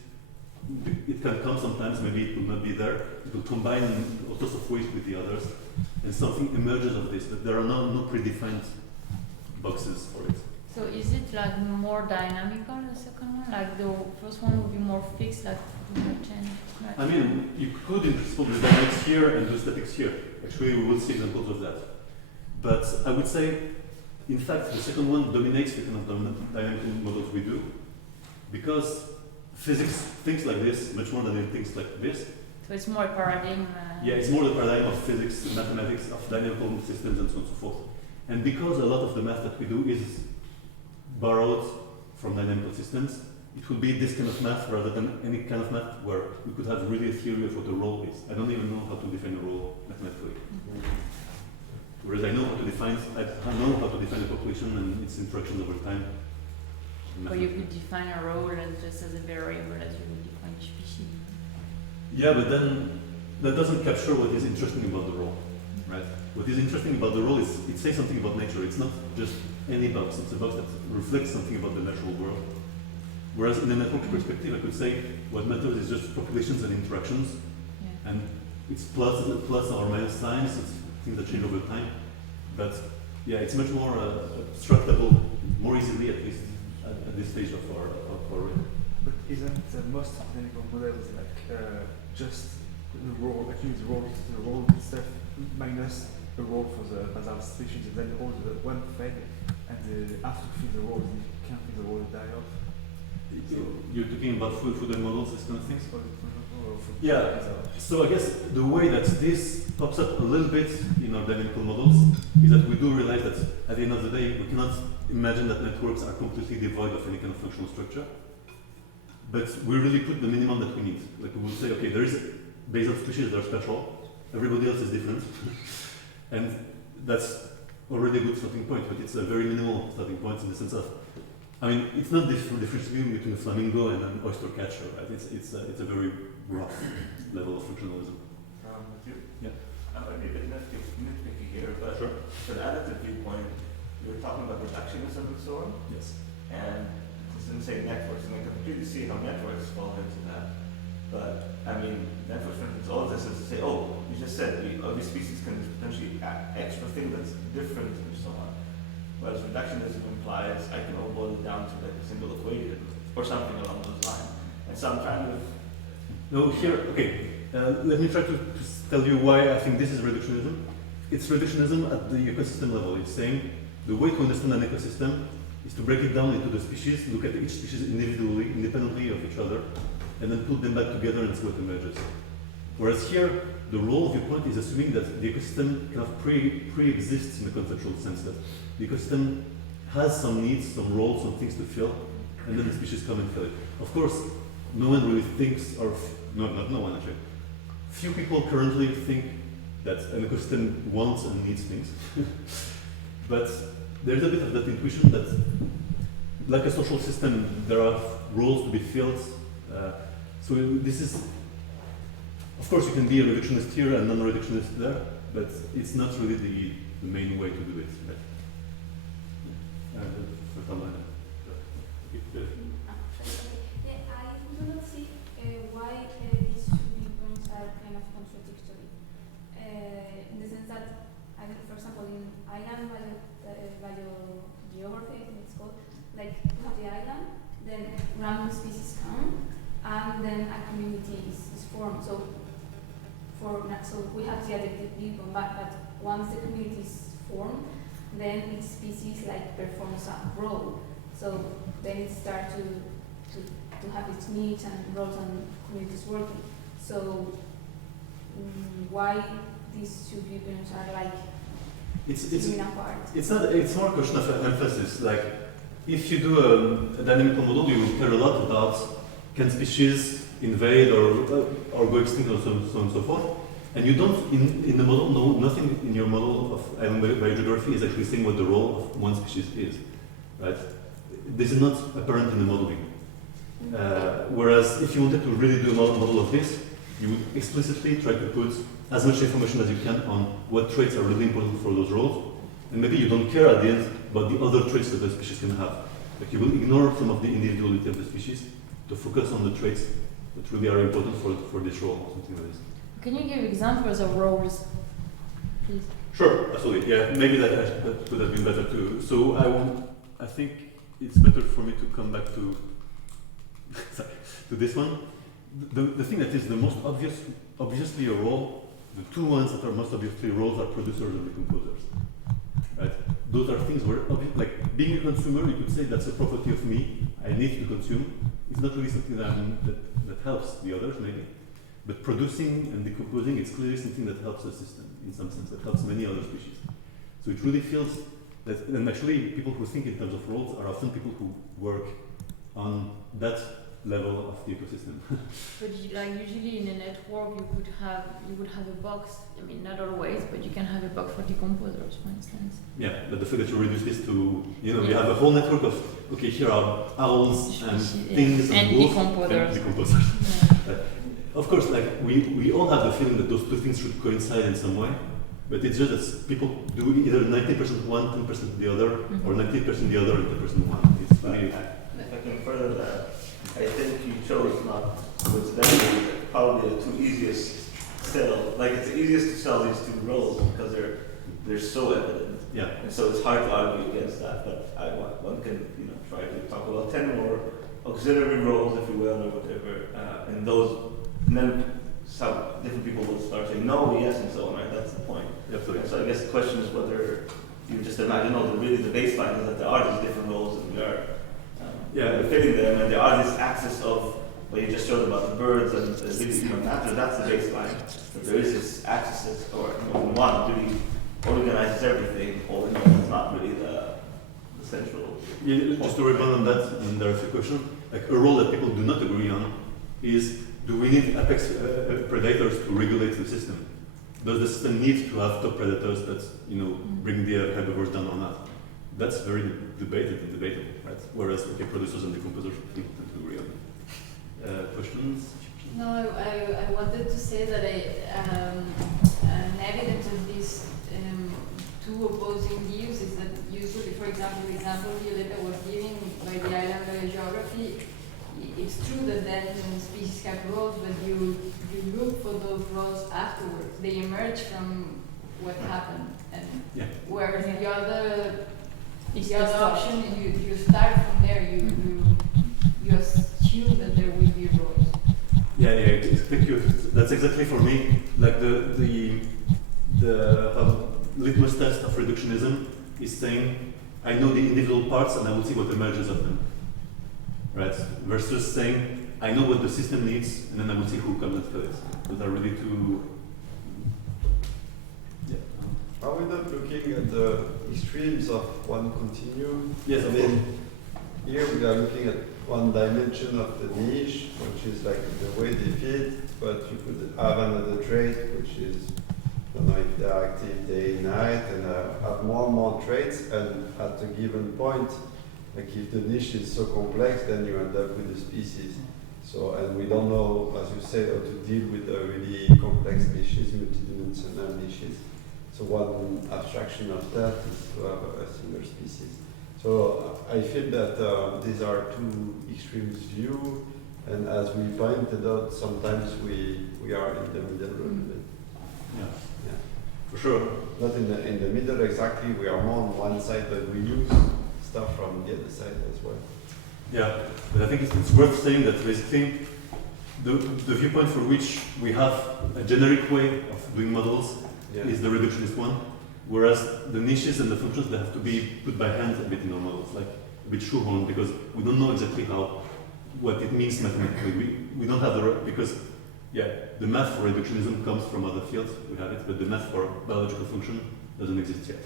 it can come sometimes, maybe it will not be there, it will combine in all sorts of ways with the others, and something emerges of this, but there are no predefined boxes for it. So is it like more dynamical, the second one? Like the first one would be more fixed, like we have changed? Like I mean, you could in principle do dynamics here and do statics here. Actually, we will see examples of that. But I would say, in fact, the second one dominates the kind of dynamical models we do, because physics thinks like this much more than it thinks like this. So it's more paradigm. Yeah, it's more the paradigm of physics, mathematics, of dynamical systems, and so on and so forth. And because a lot of the math that we do is borrowed from dynamical systems, it would be this kind of math rather than any kind of math where we could have really a theory of what a role is. I don't even know how to define a role mathematically. Whereas I know how to define a population and its interactions over time. Or you could define a role as just as a variable as you would define species. Yeah, but then that doesn't capture what is interesting about the role, right? What is interesting about the role is it says something about nature. It's not just any box. It's a box that reflects something about the natural world. Whereas in a network perspective, I could say what matters is just populations and interactions, and it's plus or minus signs. It's things that change over time. But yeah, it's much more abstractable, more easily at least at this stage of our work. But isn't most dynamical models like just the role, like use the role stuff minus the role for the basal species, and then all the one fed, and after feed the role, you can't feed the role die off? You're talking about food and models, this kind of things? Or food. Yeah, so I guess the way that this pops up a little bit in our dynamical models is that we do realize that at the end of the day, we cannot imagine that networks are completely devoid of any kind of functional structure. But we really put the minimum that we need. Like we will say, okay, there is basal species that are special, everybody else is different. And that's already a good starting point, but it's a very minimal starting point in the sense of, I mean, it's not differentiating between a flamingo and an oyster catcher, right? It's a very rough level of functionalism. Matthieu? Yeah. I might be a bit nitpicky here, but Sure. for the additive viewpoint, you were talking about reductionism and so on, Yes. and this didn't say networks, and I can completely see how networks fall into that. But I mean, networks, for instance, all of this is to say, oh, you just said every species can potentially add extra thing that's different and so on. Whereas reductionism implies I can all boil it down to like a single equation or something along those lines. And so I'm trying to. No, here, okay. Let me try to tell you why I think this is reductionism. It's reductionism at the ecosystem level. It's saying the way to understand an ecosystem is to break it down into the species, look at each species individually, independently of each other, and then put them back together and see what emerges. Whereas here, the role of viewpoint is assuming that the ecosystem kind of pre-exists in a conceptual sense, that the ecosystem has some needs, some roles, some things to fill, and then the species come and fill it. Of course, no one really thinks, or not no one actually, few people currently think that an ecosystem wants and needs things. But there's a bit of that intuition that, like a social system, there are roles to be filled. So this is, of course, you can be a reductionist here and non-reductionist there, but it's not really the main way to do it. Right? I do not see why these two viewpoints are kind of contradictory. In the sense that, I mean, for example, in island biogeography, I think it's called, like you have the island, then random species come, and then a community is formed. So we have the adjective viewpoint, but once the community is formed, then each species like performs a role. So then it starts to have its needs and roles and communities working. So why these two viewpoints are like seen apart? It's not. It's more a question of emphasis. Like if you do a dynamical model, you will care a lot about can species invade or go extinct or so on and so forth. And you don't, in the model, know nothing in your model of biogeography is actually saying what the role of one species is, right? This is not apparent in the modeling. Whereas if you wanted to really do a model of this, you would explicitly try to put as much information as you can on what traits are really important for those roles. And maybe you don't care at the end about the other traits that the species can have. Like you will ignore some of the individuality of the species to focus on the traits that really are important for this role or something like this. Can you give examples of roles, please? Sure, absolutely. Yeah, maybe that would have been better too. So I think it's better for me to come back to to this one. The thing that is the most obviously a role, the two ones that are most obviously roles are producers and decomposers. Right? Those are things where, like being a consumer, you could say that's a property of me. I need to consume. It's not really something that helps the others, maybe. But producing and decomposing, it's clearly something that helps the system in some sense, that helps many other species. So it really feels that, and actually people who think in terms of roles are often people who work on that level of the ecosystem. But like usually in a network you would have a box. I mean, not always, but you can have a box for decomposers, for instance. Yeah, but the fact that you reduce this to, you have a whole network of, okay, here are owls and things and wolves decomposers. And decomposers. Yeah. Of course, like we all have the feeling that those two things should coincide in some way, but it's just that people do either 90% one, 10% the other, or 90% the other and 10% one. It's really. If I can further that, I think you chose not coincidentally probably the two easiest sell. Like it's the easiest to sell these two roles because they're so evident. Yeah. And so it's hard to argue against that. But one can try to talk about 10 more auxiliary roles, if you will, or whatever, and those. And then some different people will start saying no, yes, and so on, right? That's the point. Absolutely. So I guess the question is whether you just imagine, really the baseline is that there are these different roles and we are fitting them, and there are this axis of what you just showed about the birds and the matter, that's the baseline. But there is this axis, or one really organizes everything, or it's not really the central. Yeah, just to rebound on that, and there's a question, like a role that people do not agree on is, do we need apex predators to regulate the system? Does the system need to have top predators that bring the herbivores down or not? That's very debatable, right? Whereas producers and decomposers people tend to agree on it. Questions? No, I wanted to say that an evidence of these two opposing views is that usually, for example, the example Violeta was giving by the island biogeography, it's true that then species have roles, but you look for those roles afterwards. They emerge from what happened, and whereas the other option, you start from there. You assume that there will be roles. Yeah. Thank you. That's exactly for me. Like the litmus test of reductionism is saying I know the individual parts and I will see what emerges of them. Right? Versus saying, I know what the system needs, and then I will see who comes and fills it. Those are really two. Yeah. Are we not looking at the extremes of one continuum? Yes, I of mean, here we are looking at one dimension of the niche, which is like the way they fit, but you could have another trait, which is, I don't know if they're active day, night, and have more and more traits, and at a given point, like if the niche is so complex, then you end up with a species. So, and we don't know, as you said, how to deal with the really complex niches, multidimensional niches. So one abstraction of that is to have a single species. So I feel that these are two extremes view, and as we pointed out, sometimes we are in the middle a little bit. Yeah. Yeah. For sure. Not in the middle exactly, we are more on one side, but we use stuff from the other side as well. Yeah, but I think it's worth saying that basically the viewpoint for which we have a generic way of doing models is the reductionist one, whereas the niches and the functions, they have to be put by hand a bit in our models, like a bit shoehorned, because we don't know exactly what it means mathematically. We don't have because the math for reductionism comes from other fields, we have it, but the math for biological function doesn't exist yet.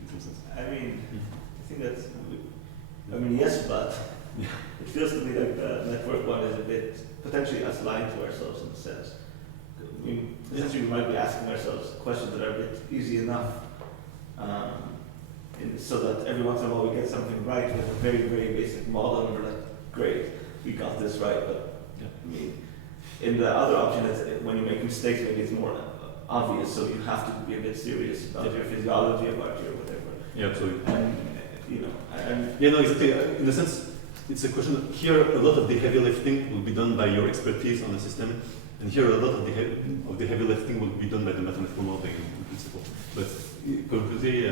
In some sense. I mean, I think that's, yes, but it feels to me like the network one is a bit potentially us lying to ourselves in a sense. I mean, essentially we might be asking ourselves questions that are a bit easy enough, so that every once in a while we get something right with a very, very basic model and we're like, great, we got this right, but I mean, in the other option, when you make mistakes, maybe it's more obvious, so you have to be a bit serious about your physiology, about your whatever. Yeah, absolutely. And no, exactly. In a sense, it's a question. Here, a lot of the heavy lifting will be done by your expertise on the system, and here, a lot of the heavy lifting will be done by the mathematical modeling in principle. But concretely,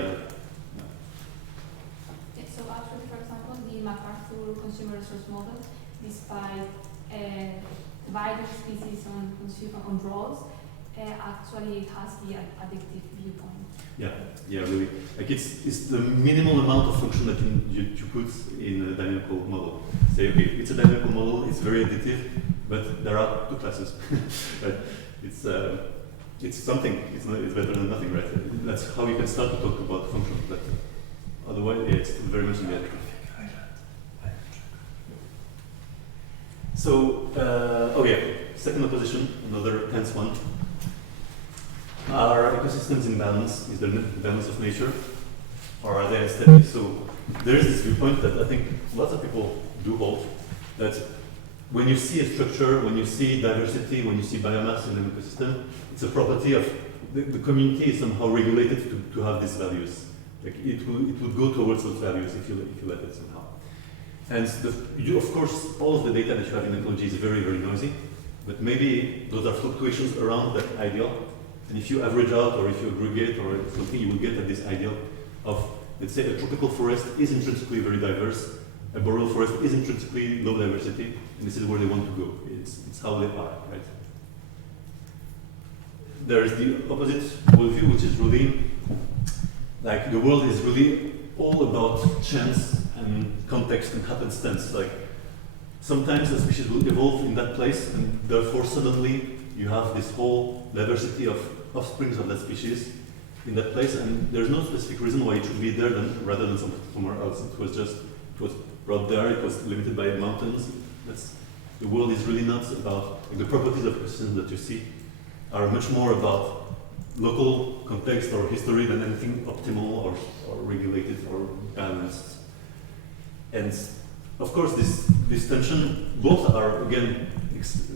So actually, for example, the MacArthur consumer resource model, despite dividing species on roles, actually has the addictive viewpoint. Yeah, really. Like it's the minimal amount of function that you put in a dynamical model. Say, okay, it's a dynamical model, it's very additive, but there are two classes. Right? It's something. It's better than nothing, right? That's how you can start to talk about functions. But otherwise, it's very much in the edge. So, second opposition, another tense one. Are ecosystems in balance? Is there balance of nature? Or are they aesthetic? So there is this viewpoint that I think lots of people do hold, that when you see a structure, when you see diversity, when you see biomass in an ecosystem, it's a property of the community is somehow regulated to have these values. Like it would go towards those values if you let it somehow. And of course, all of the data that you have in ecology is very, very noisy, but maybe those are fluctuations around that ideal. And if you average out or if you aggregate or something, you will get at this ideal of, let's say, a tropical forest is intrinsically very diverse, a boreal forest is intrinsically low diversity, and this is where they want to go. It's how they are, right? There is the opposite worldview, which is really, like, the world is really all about chance and context and happenstance. Like, sometimes a species will evolve in that place, and therefore suddenly you have this whole diversity of offsprings of that species in that place, and there's no specific reason why it should be there rather than somewhere else. It was brought there, it was limited by mountains. The world is really not about, like, the properties of ecosystems that you see are much more about local context or history than anything optimal or regulated or balanced. And of course this tension, both are again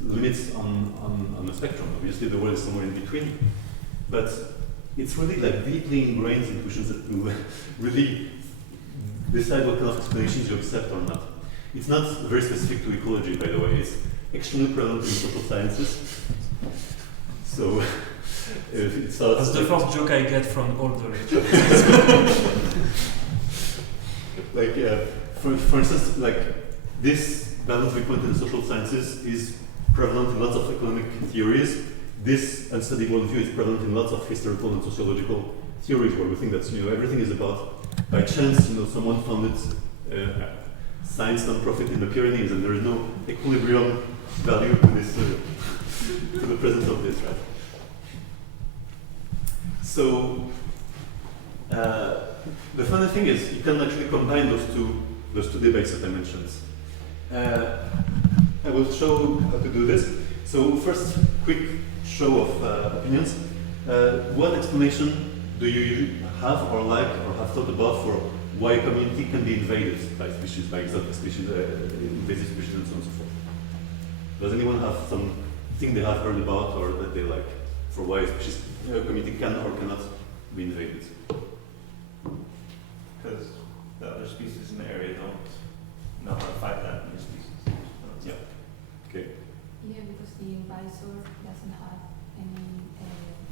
limits on the spectrum. Obviously the world is somewhere in between, but it's really like deeply ingrained intuitions that will really decide what kind of explanations you accept or not. It's not very specific to ecology, by the way. It's extremely prevalent in social sciences. So it's that's the first joke I get from all the lectures. Like for instance, like this balance viewpoint in the social sciences is prevalent in lots of economic theories, this unstudied worldview is prevalent in lots of historical and sociological theories where we think that everything is about, by chance, someone founded science non-profit in the Pyrenees, and there is no equilibrium value to this, to the presence of this, right? So the funny thing is, you can actually combine those two debates that I mentioned. I will show how to do this. So first, quick show of opinions. What explanation do you have or like or have thought about for why a community can be invaded by species, by exotic species, invasive species, and so on and so forth? Does anyone have something they have heard about or that they like for why a community can or cannot be invaded? Because the other species in the area don't know how to fight that new species. Yeah. Okay. Yeah, because the invasor doesn't have any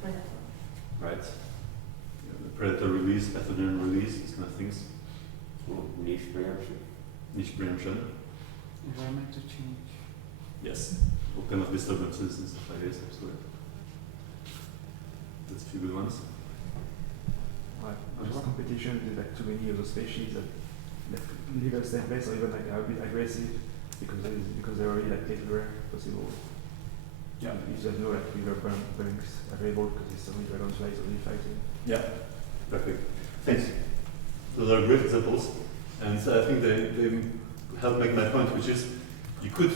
predator. Right. The predator release, pathogen release, these kind of things. Niche preemption. Niche preemption. Environmental change. Yes. All kind of disturbances and stuff like this, absolutely. That's a few good ones. Right. Just competition with like too many of those species that live at the same place or even like are a bit aggressive because they're already like everywhere possible. Yeah. If there's no like river banks available because there's so many dragonflies already fighting. Yeah. Perfect. Thanks. Those are great examples, and I think they help make my point, which is you could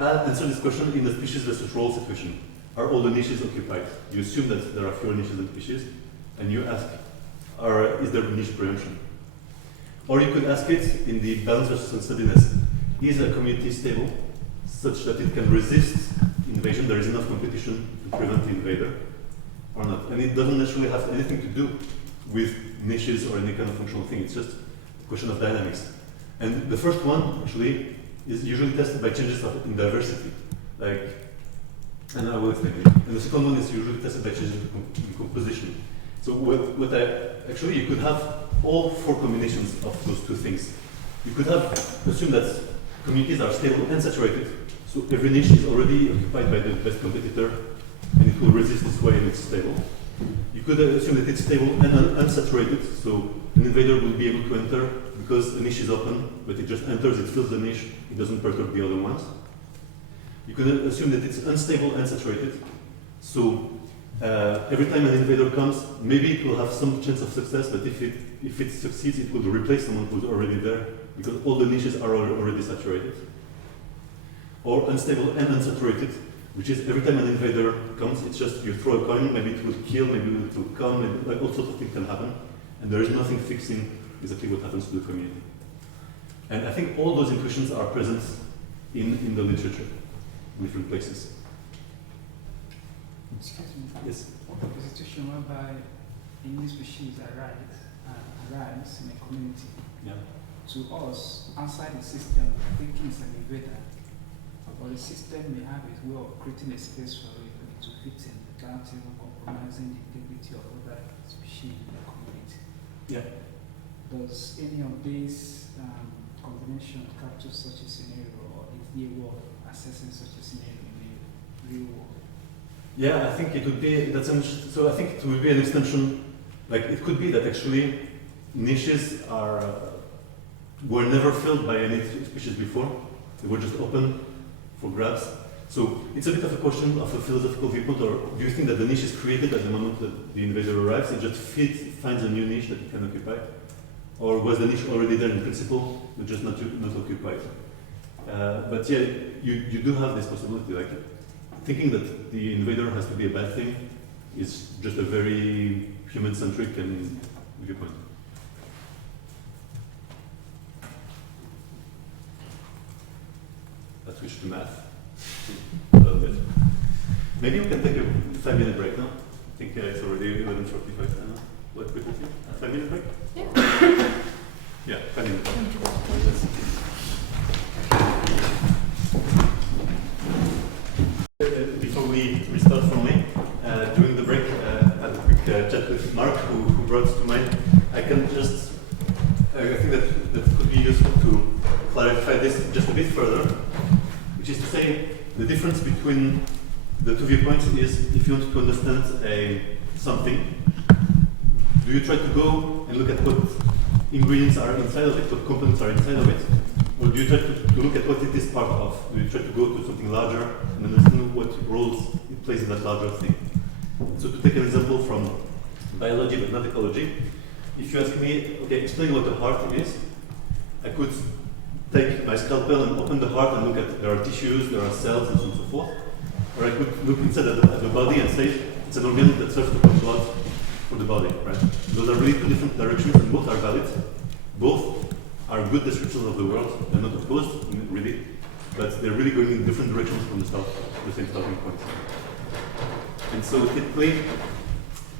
answer this question in the species versus role situation. Are all the niches occupied? You assume that there are fewer niches than species, and you ask, is there niche preemption? Or you could ask it in the balance versus unsteadiness. Is a community stable such that it can resist invasion? There is enough competition to prevent the invader, or not? And it doesn't necessarily have anything to do with niches or any kind of functional thing. It's just a question of dynamics. And the first one, actually, is usually tested by changes in diversity. And I will explain it. And the second one is usually tested by changes in composition. So you could have all four combinations of those two things. You could assume that communities are stable and saturated. So every niche is already occupied by the best competitor, and it will resist this way and it's stable. You could assume that it's stable and unsaturated, so an invader will be able to enter because the niche is open, but it just enters, it fills the niche, it doesn't perturb the other ones. You could assume that it's unstable and saturated, so every time an invader comes, maybe it will have some chance of success, but if it succeeds, it will replace someone who's already there, because all the niches are already saturated. Or unstable and unsaturated, which is every time an invader comes, it's just you throw a coin, maybe it will kill, maybe it will come, maybe, all sorts of things can happen, and there is nothing fixing exactly what happens to the community. And I think all those intuitions are present in the literature, in different places. Excuse me. Yes. A situation whereby a new species arrives in a community. Yeah. To us, outside the system, thinking it's an invader. But the system may have its way of creating a space for it to fit in without even compromising the integrity of other species in the community. Yeah. Does any of these combinations capture such a scenario, or is there a way of assessing such a scenario in the real world? Yeah, I think it would be, so I think it would be an extension, it could be that actually niches were never filled by any species before, they were just open for grabs. So it's a bit of a question of a philosophical viewpoint, or do you think that the niche is created at the moment that the invader arrives, it just finds a new niche that it can occupy? Or was the niche already there in principle, but just not occupied? But yeah, you do have this possibility, thinking that the invader has to be a bad thing is just a very human-centric viewpoint. Let's switch to math a little bit. Maybe we can take a 5-minute break now. I think it's already 11:45 now. What people think? A 5-minute break? Yeah. Yeah, 5 minutes. Before we restart formally, during the break, I had a quick chat with Mark, who brought to mind. I can just, I think that could be useful to clarify this just a bit further, which is to say the difference between the two viewpoints is if you want to understand something, do you try to go and look at what ingredients are inside of it, what components are inside of it? Or do you try to look at what it is part of? Do you try to go to something larger and understand what roles it plays in that larger thing? So to take an example from biology but not ecology, if you ask me, okay, explain what the heart is, I could take my scalpel and open the heart and look at there are tissues, there are cells, and so on and so forth. Or I could look inside at the body and say it's an organ that serves to pump blood for the body, right? Those are really two different directions and both are valid. Both are good descriptions of the world. They're not opposed, really, but they're really going in different directions from the same starting point. And so typically,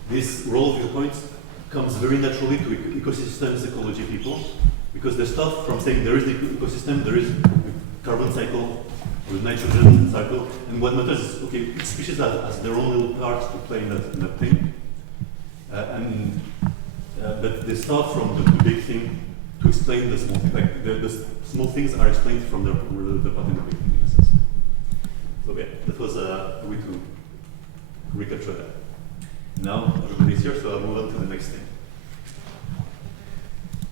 this role viewpoint comes very naturally to ecosystems ecology people, because they start from saying there is the ecosystem, there is the carbon cycle, or the nitrogen cycle, and what matters is, okay, each species has their own little part to play in that thing. But they start from the big thing to explain the small thing. Like the small things are explained from the part in the big thing, in a sense. So yeah, that was a way to recapture that. Now everybody's here, so I'll move on to the next thing.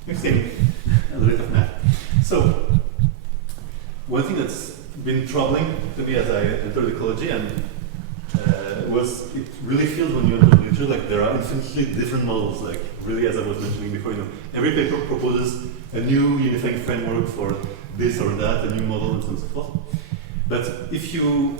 Next thing, a little bit of math. So one thing that's been troubling to me as I entered ecology and was it really feels when you enter literature like there are infinitely different models, like really as I was mentioning before, every paper proposes a new unifying framework for this or that, a new model and so on and so forth. But if you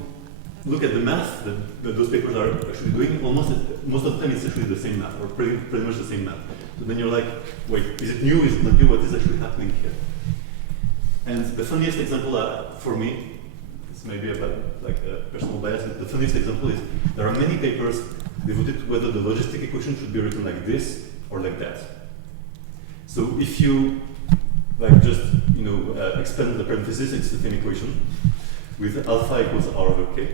look at the math that those papers are actually doing, most of the time it's actually the same math, or pretty much the same math. So then you're like, wait, is it new, is it not new, what is actually happening here? And the funniest example for me, it's maybe about like a personal bias, but the funniest example is there are many papers devoted to whether the logistic equation should be written like this or like that. So if you like just expand the parentheses, it's the same equation with alpha equals r over k.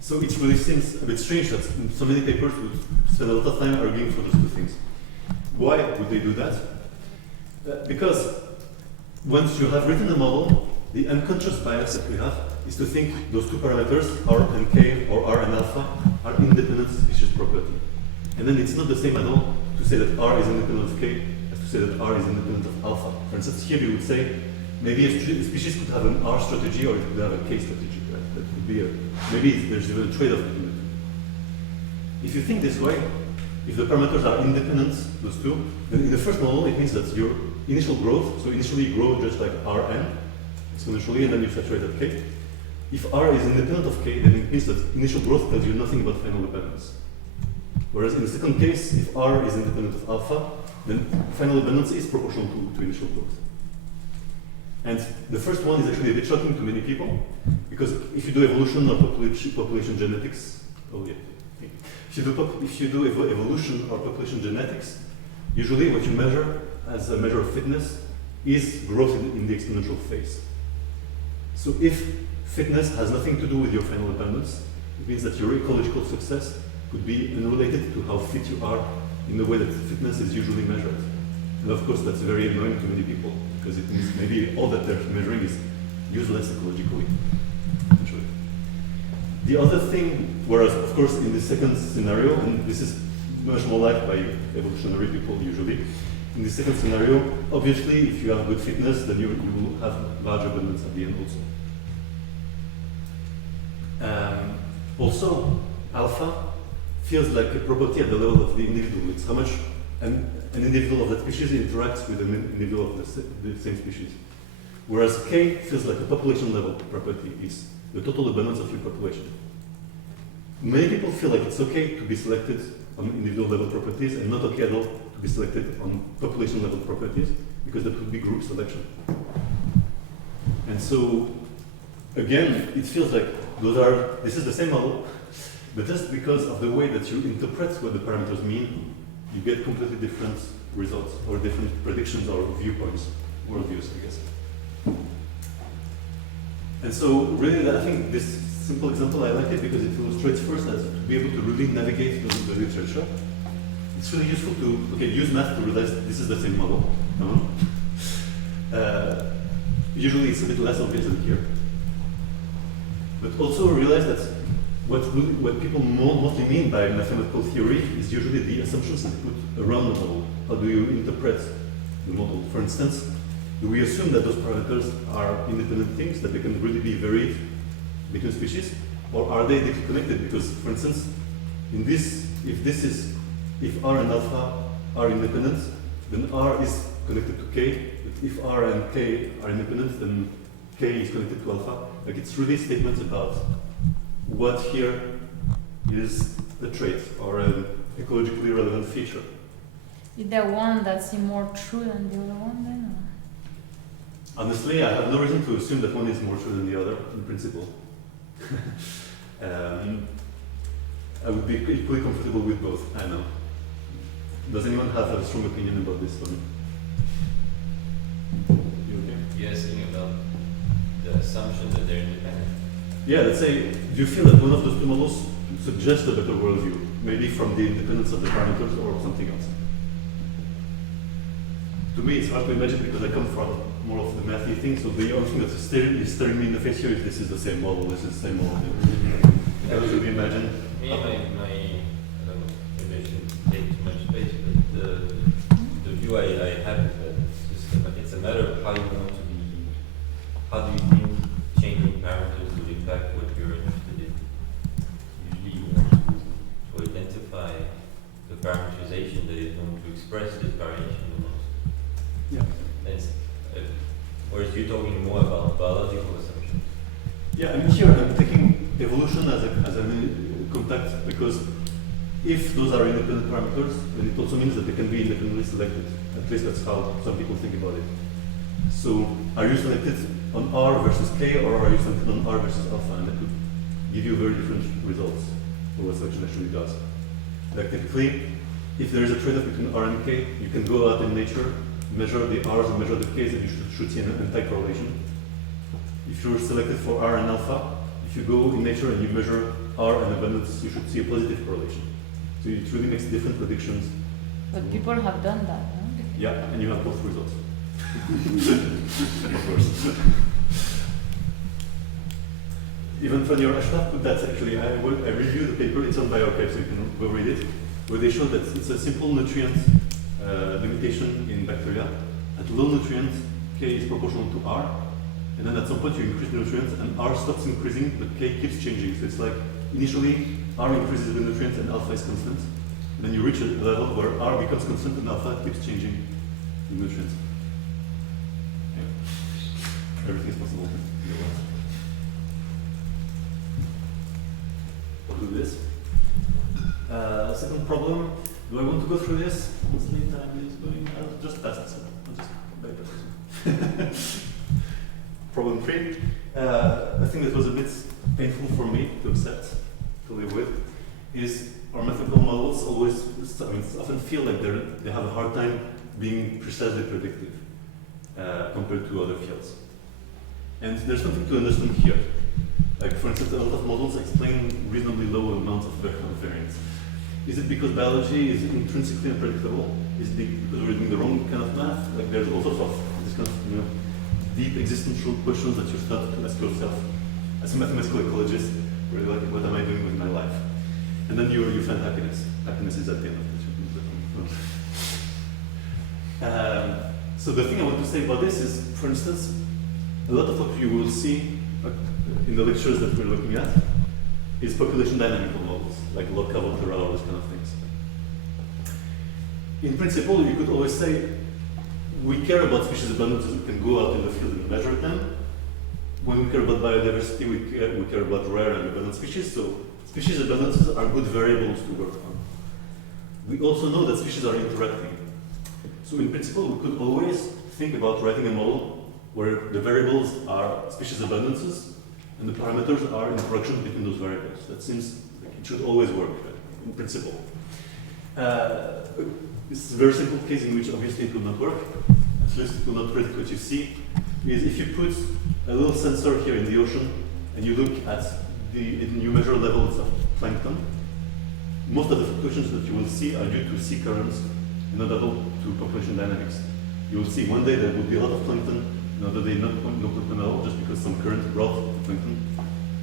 So it really seems a bit strange that so many papers would spend a lot of time arguing for those two things. Why would they do that? Because once you have written a model, the unconscious bias that we have is to think those two parameters, r and k, or r and alpha, are independent species property. And then it's not the same at all to say that r is independent of k as to say that r is independent of alpha. For instance, here you would say maybe a species could have an r strategy or it could have a k strategy. Right? That would be maybe there's even a trade-off between the two. If you think this way, if the parameters are independent, those two, then in the first model it means that your initial growth, so initially you grow just like Rn, exponentially, and then you saturate at k. If R is independent of k, then it means that initial growth tells you nothing about final abundance. Whereas in the second case, if R is independent of alpha, then final abundance is proportional to initial growth. And the first one is actually a bit shocking to many people, because if you do evolution or population genetics, if you do evolution or population genetics, usually what you measure as a measure of fitness is growth in the exponential phase. So if fitness has nothing to do with your final abundance, it means that your ecological success could be unrelated to how fit you are in the way that fitness is usually measured. And of course that's very annoying to many people, because it means maybe all that they're measuring is useless ecologically. Actually. The other thing, whereas of course in the second scenario, and this is much more liked by evolutionary people usually, in the second scenario, obviously if you have good fitness, then you will have large abundance at the end also. Also, alpha feels like a property at the level of the individual. It's how much an individual of that species interacts with an individual of the same species. Whereas K feels like a population level property. It's the total abundance of your population. Many people feel like it's okay to be selected on individual level properties and not okay at all to be selected on population level properties, because that would be group selection. And so, again, it feels like this is the same model, but just because of the way that you interpret what the parameters mean, you get completely different results, or different predictions or viewpoints, worldviews, I guess. And so, really, I think this simple example, I like it because it illustrates first as to be able to really navigate the literature. It's really useful to use math to realize this is the same model. Usually it's a bit less obvious than here. But also realize that what people mostly mean by mathematical theory is usually the assumptions that you put around the model. How do you interpret the model? For instance, do we assume that those parameters are independent things, that they can really be varied between species? Or are they connected? Because, for instance, in this, if R and alpha are independent, then R is connected to K. But if R and K are independent, then K is connected to alpha. Like, it's really statements about what here is a trait or an ecologically relevant feature. Is there one that seems more true than the other one then? Honestly, I have no reason to assume that one is more true than the other, in principle. I would be equally comfortable with both, I know. Does anyone have a strong opinion about this one? You okay? You're asking about the assumption that they're independent. Yeah, let's say, do you feel that one of those two models suggests a better worldview? Maybe from the independence of the parameters or something else? To me, it's hard to imagine because I come from more of the mathy thing, so the only thing that's staring me in the face here is this is the same model, this is the same model. I can't really imagine. Me, I don't know, maybe I shouldn't take too much space, but the view I have is that it's a matter of how you want to be, how do you think changing parameters will impact what you're interested in. Usually you want to identify the parameterization that is going to express this variation the most. Yeah. And whereas you're talking more about biological assumptions. Yeah, I mean here I'm taking evolution as a contact because if those are independent parameters, then it also means that they can be independently selected. At least that's how some people think about it. So are you selected on R versus K or are you selected on R versus alpha? And that could give you very different results for what selection actually does. Like typically, if there is a trade-off between R and K, you can go out in nature, measure the R's and measure the K's, and you should see an anti-correlation. If you're selected for R and alpha, if you go in nature and you measure R and abundance, you should see a positive correlation. So it really makes different predictions. But people have done that, no? Yeah, and you have both results. Of course. Even funnier, I should have put that actually. I reviewed the paper, it's on Barbier, so you can go read it, where they showed that it's a simple nutrient limitation in bacteria. At low nutrient, K is proportional to R, and then at some point you increase the nutrients and R stops increasing, but K keeps changing. So it's like initially R increases the nutrients and alpha is constant. And then you reach a level where R becomes constant and alpha keeps changing the nutrients. Yeah. Everything is possible. I'll do this. Second problem. Do I want to go through this? Honestly, time is going just fast, so I'll just bypass it. Problem 3. A thing that was a bit painful for me to accept, to live with, is our mathematical models always, often feel like they have a hard time being precisely predictive compared to other fields. And there's something to understand here. Like, for instance, a lot of models explain reasonably low amounts of variance. Is it because biology is intrinsically unpredictable? Is it because we're doing the wrong kind of math? Like, there's all sorts of this kind of deep existential questions that you start to ask yourself as a mathematical ecologist. Really, like, what am I doing with my life? And then you find happiness. Happiness is at the end of it. So the thing I want to say about this is, for instance, a lot of what you will see in the lectures that we're looking at is population dynamical models, like log Cavotera or those kind of things. In principle, you could always say, we care about species abundances, we can go out in the field and measure them. When we care about biodiversity, we care about rare and abundant species, so species abundances are good variables to work on. We also know that species are interacting. So in principle, we could always think about writing a model where the variables are species abundances and the parameters are interactions between those variables. That seems like it should always work, right? In principle. This is a very simple case in which obviously it will not work, at least it will not predict what you see, is if you put a little sensor here in the ocean and you look at and you measure levels of plankton, most of the fluctuations that you will see are due to sea currents and not at all to population dynamics. You will see one day there will be a lot of plankton, another day no plankton at all, just because some current brought the plankton.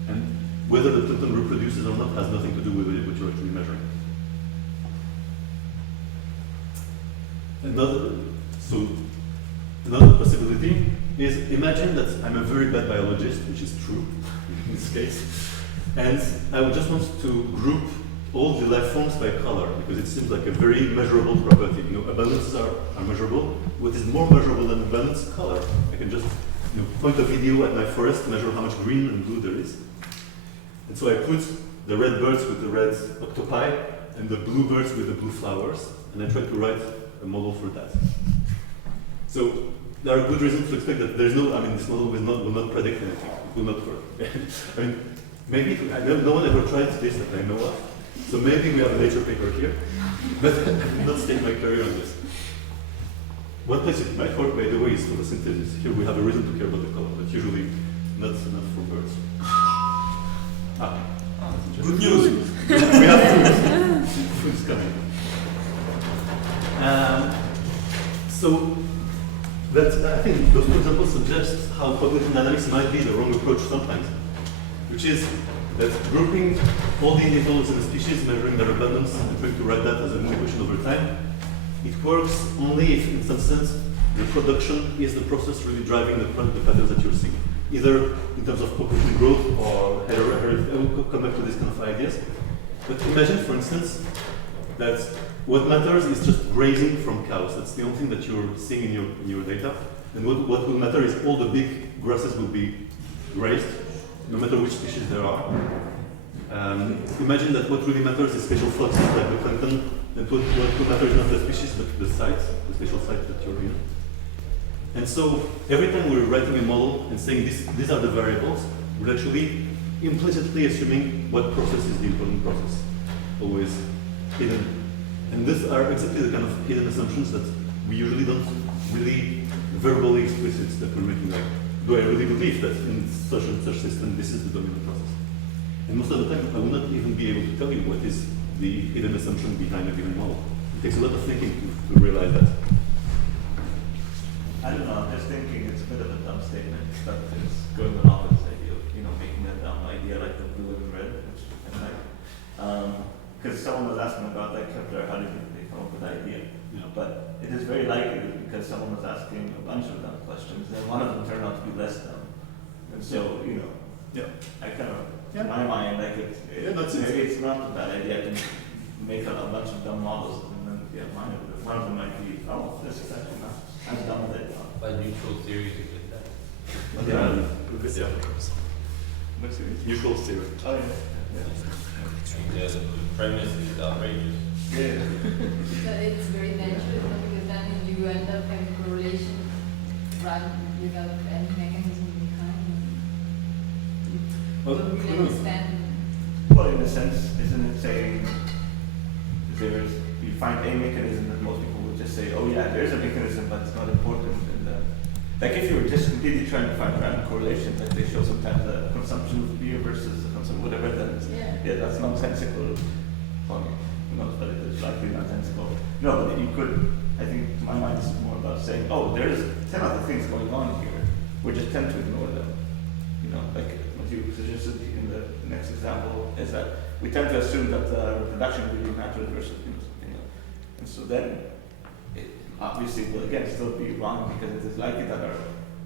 And whether the plankton reproduces or not has nothing to do with what you're actually measuring. Another possibility is, imagine that I'm a very bad biologist, which is true in this case, and I would just want to group all the life forms by color, because it seems like a very measurable property. Abundances are measurable. What is more measurable than abundance? Color. I can just point a video at my forest, measure how much green and blue there is. And so I put the red birds with the red octopi and the blue birds with the blue flowers, and I try to write a model for that. So there are good reasons to expect that there's no, this model will not predict anything. It will not work. Maybe, no one ever tried this that I know of. So maybe we have a later paper here, but I will not stake my career on this. One place it might work, by the way, is photosynthesis. Here we have a reason to care about the color, but usually not enough for birds. Good news! We have food. Food is coming. So I think those two examples suggest how population dynamics might be the wrong approach sometimes, which is that grouping all the individuals in a species, measuring their abundance, and trying to write that as an equation over time, it works only if, in some sense, the production is the process really driving the patterns that you're seeing, either in terms of population growth or I will come back to these kind of ideas. But imagine, for instance, that what matters is just grazing from cows. That's the only thing that you're seeing in your data. And what will matter is all the big grasses will be grazed, no matter which species there are. Imagine that what really matters is spatial fluxes like the plankton, and what will matter is not the species, but the site, the spatial site that you're in. And so every time we're writing a model and saying these are the variables, we're actually implicitly assuming what process is the important process, always hidden. And these are exactly the kind of hidden assumptions that we usually don't really verbally explicit that we're making, like, do I really believe that in such and such system this is the dominant process? And most of the time I will not even be able to tell you what is the hidden assumption behind a given model. It takes a lot of thinking to realize that. I don't know, I'm just thinking it's a bit of a dumb statement, but it's going along with this idea of, making a dumb idea like the blue and red, which I like. Because someone was asking about like Kepler, how did they come up with the idea? But it is very likely because someone was asking a bunch of dumb questions, and one of them turned out to be less dumb. And so, I kind of, in my mind, like maybe it's not a bad idea to make a bunch of dumb models, and then one of them might be, oh, this is actually not as dumb as I thought. By neutral theories, you get that. What series? Neutral theory. Oh yeah. The premise is outrageous. Yeah. But it's very dangerous because then you end up having correlation rather than develop any mechanism behind it. You don't really understand. Well, in a sense, isn't it saying you find a mechanism that most people would just say, oh yeah, there's a mechanism, but it's not important. And like if you were just completely trying to find random correlation, like they show sometimes the consumption of beer versus the consumption whatever, then that's nonsensical. Who knows, but it is likely nonsensical. No, but you could, I think to my mind this is more about saying, oh, there's 10 other things going on here. We just tend to ignore them. Like Matthieu suggested in the next example, is that we tend to assume that reproduction really matters versus something else. And so then it obviously will again still be wrong because it is likely that our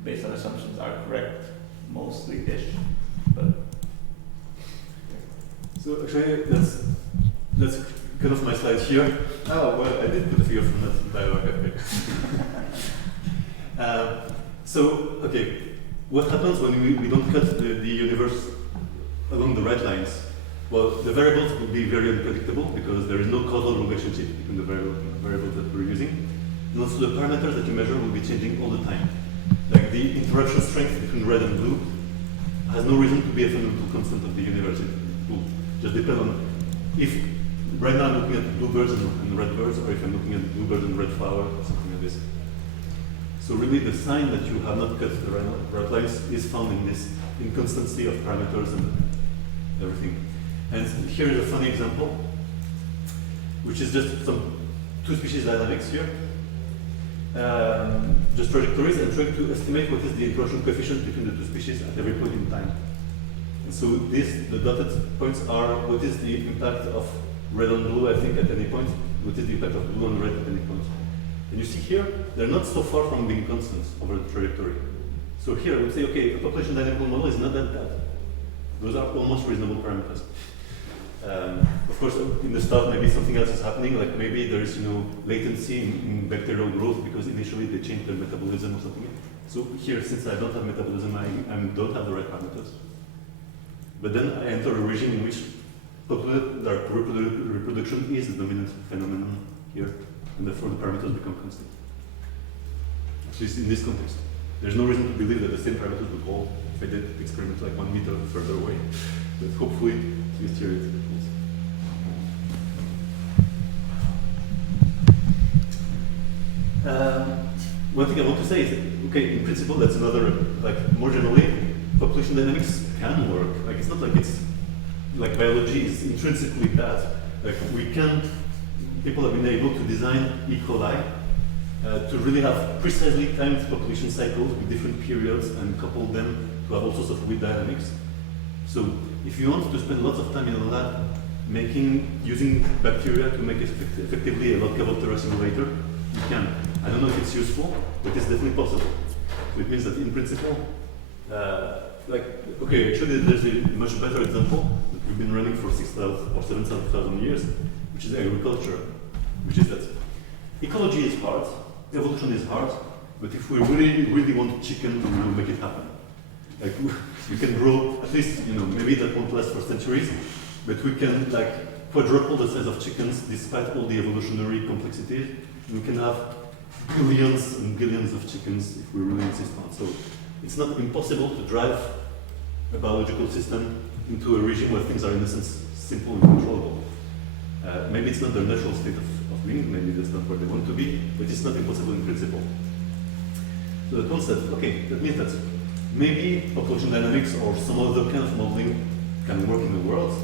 baseline assumptions are correct, mostly-ish. But so actually let's cut off my slide here. Oh well, I did put a figure from that dialogue. Okay, what happens when we don't cut the universe along the right lines? Well, the variables will be very unpredictable because there is no causal relationship between the variables that we're using. And also the parameters that you measure will be changing all the time. Like the interaction strength between red and blue has no reason to be a fundamental constant of the universe. It will just depend on if right now I'm looking at blue birds and red birds, or if I'm looking at blue birds and red flower, or something like this. So really the sign that you have not cut the right lines is found in this inconstancy of parameters and everything. And here is a funny example, which is just some two-species dynamics here. Just trajectories and trying to estimate what is the interaction coefficient between the two species at every point in time. And so the dotted points are what is the impact of red on blue, I think, at any point. What is the impact of blue on red at any point? And you see here, they're not so far from being constants over the trajectory. So here, I would say, okay, a population dynamical model is not that bad. Those are almost reasonable parameters. Of course, in the start, maybe something else is happening, like maybe there is, latency in bacterial growth because initially they changed their metabolism or something. So here, since I don't have metabolism, I don't have the right parameters. But then I enter a regime in which reproduction is the dominant phenomenon here, and therefore the parameters become constant. At least in this context. There's no reason to believe that the same parameters would hold if I did experiment like 1 meter further away. But hopefully, at least here it holds. One thing I want to say is that, okay, in principle, that's another, more generally, population dynamics can work. It's not like it's, biology is intrinsically bad. People have been able to design Ecology to really have precisely timed population cycles with different periods and couple them to have all sorts of weird dynamics. So if you want to spend lots of time in a lab using bacteria to make effectively a log-Cabot simulator, you can. I don't know if it's useful, but it's definitely possible. So it means that in principle, okay, actually there's a much better example that we've been running for 6,000 or 7,000 years, which is agriculture, which is that ecology is hard, evolution is hard, but if we really want chicken, we will make it happen. You can grow, at least, maybe that won't last for centuries, but we can quadruple the size of chickens despite all the evolutionary complexities. We can have billions and billions of chickens if we really insist on. So it's not impossible to drive a biological system into a regime where things are in a sense simple and controllable. Maybe it's not their natural state of being, maybe that's not where they want to be, but it's not impossible in principle. So that means that, okay, that means that maybe population dynamics or some other kind of modeling can work in the world,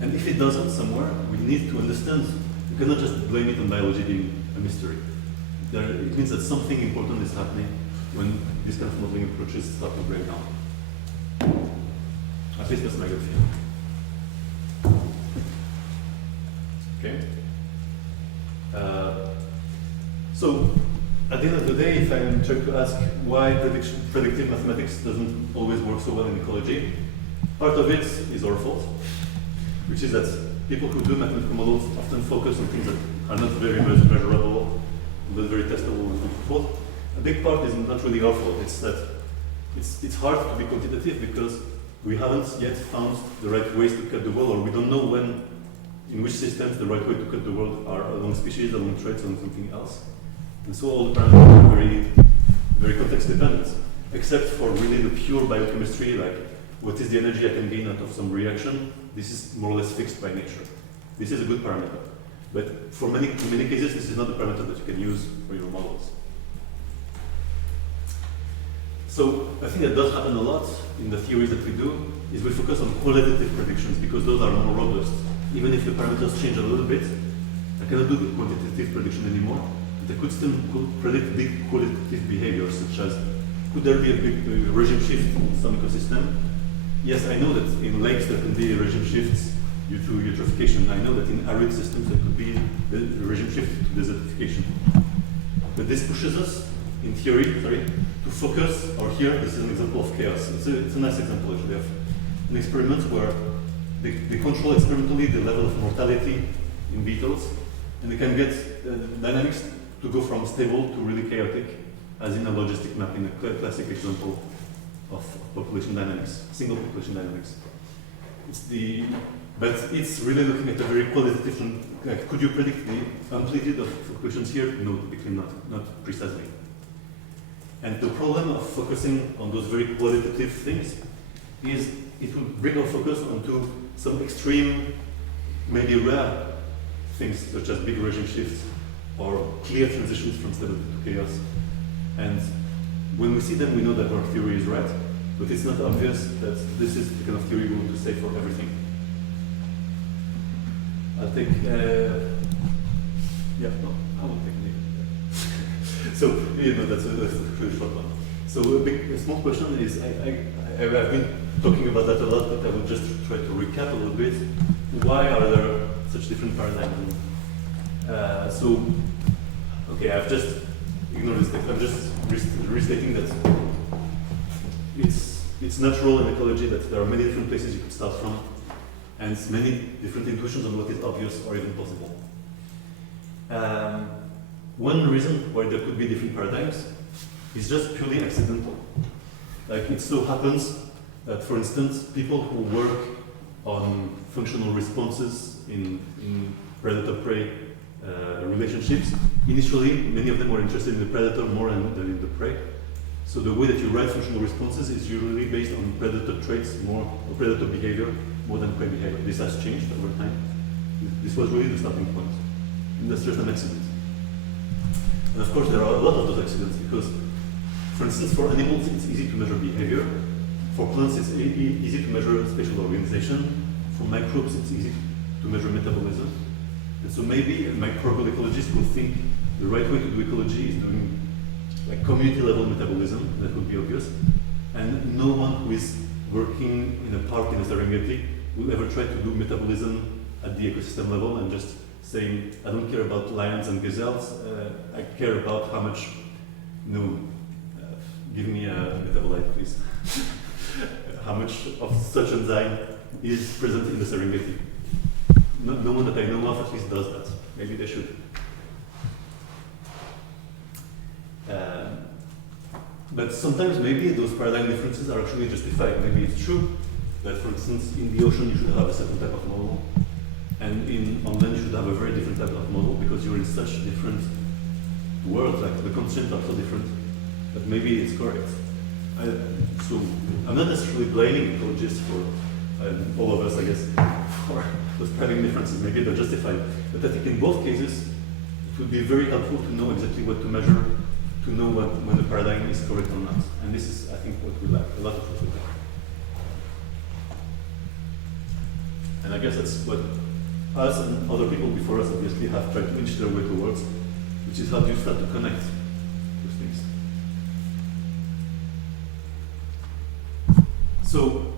and if it doesn't somewhere, we need to understand, we cannot just blame it on biology being a mystery. It means that something important is happening when these kind of modeling approaches start to break down. At least that's my gut feeling. Okay. So, at the end of the day, if I'm trying to ask why predictive mathematics doesn't always work so well in ecology, part of it is our fault, which is that people who do mathematical models often focus on things that are not very measurable, not very testable, and so forth. A big part is not really our fault. It's that it's hard to be quantitative because we haven't yet found the right ways to cut the world, or we don't know in which systems the right way to cut the world are along species, along traits, along something else. And so all the parameters are very, very context dependent, except for really the pure biochemistry, like what is the energy I can gain out of some reaction. This is more or less fixed by nature. This is a good parameter. But for in many cases, this is not the parameter that you can use for your models. So I think that does happen a lot in the theories that we do, is we focus on qualitative predictions because those are more robust. Even if the parameters change a little bit, I cannot do the quantitative prediction anymore, but I could still predict big qualitative behaviors, such as, could there be a big regime shift in some ecosystem? Yes, I know that in lakes there can be regime shifts due to eutrophication. I know that in arid systems there could be a regime shift to desertification. But this pushes us, in theory, to focus, or here, this is an example of chaos. It's a nice example actually of an experiment where they control experimentally the level of mortality in beetles, and they can get dynamics to go from stable to really chaotic, as in a logistic mapping, a classic example of population dynamics, single population dynamics. But it's really looking at a very qualitative, could you predict the amplitude of fluctuations here? No, typically not precisely. And the problem of focusing on those very qualitative things is it will bring our focus onto some extreme, maybe rare things, such as big regime shifts or clear transitions from stability to chaos. And when we see them, we know that our theory is right, but it's not obvious that this is the kind of theory we want to say for everything. I'll take, I will take it. So, that's a really short one. So a small question is, I've been talking about that a lot, but I will just try to recap a little bit. Why are there such different paradigms? So, okay, I've just ignored this. I'm just restating that it's natural in ecology that there are many different places you could start from, and many different intuitions on what is obvious or even possible. One reason why there could be different paradigms is just purely accidental. Like it so happens that, for instance, people who work on functional responses in predator-prey relationships, initially many of them were interested in the predator more than in the prey. So the way that you write functional responses is usually based on predator traits more, or predator behavior more than prey behavior. This has changed over time. This was really the starting point. And that's just an accident. And of course there are a lot of those accidents because, for instance, for animals it's easy to measure behavior. For plants it's easy to measure spatial organization. For microbes it's easy to measure metabolism. And so maybe a microbial ecologist will think the right way to do ecology is doing like community level metabolism, that would be obvious. And no one who is working in a park in a Serengeti will ever try to do metabolism at the ecosystem level and just saying, I don't care about lions and gazelles, I care about how much, give me a metabolite please. How much of such enzyme is present in the Serengeti. No one that I know of at least does that. Maybe they should. But sometimes maybe those paradigm differences are actually justified. Maybe it's true that, for instance, in the ocean you should have a certain type of model, and on land you should have a very different type of model because you're in such different worlds, like the constraints are so different, but maybe it's correct. So I'm not necessarily blaming ecologists for, all of us I guess, for those paradigm differences. Maybe they're justified. But I think in both cases it would be very helpful to know exactly what to measure, to know when the paradigm is correct or not. And this is, I think, what we lack, a lot of what we lack. And I guess that's what us and other people before us obviously have tried to inch their way towards, which is how do you start to connect those things. So,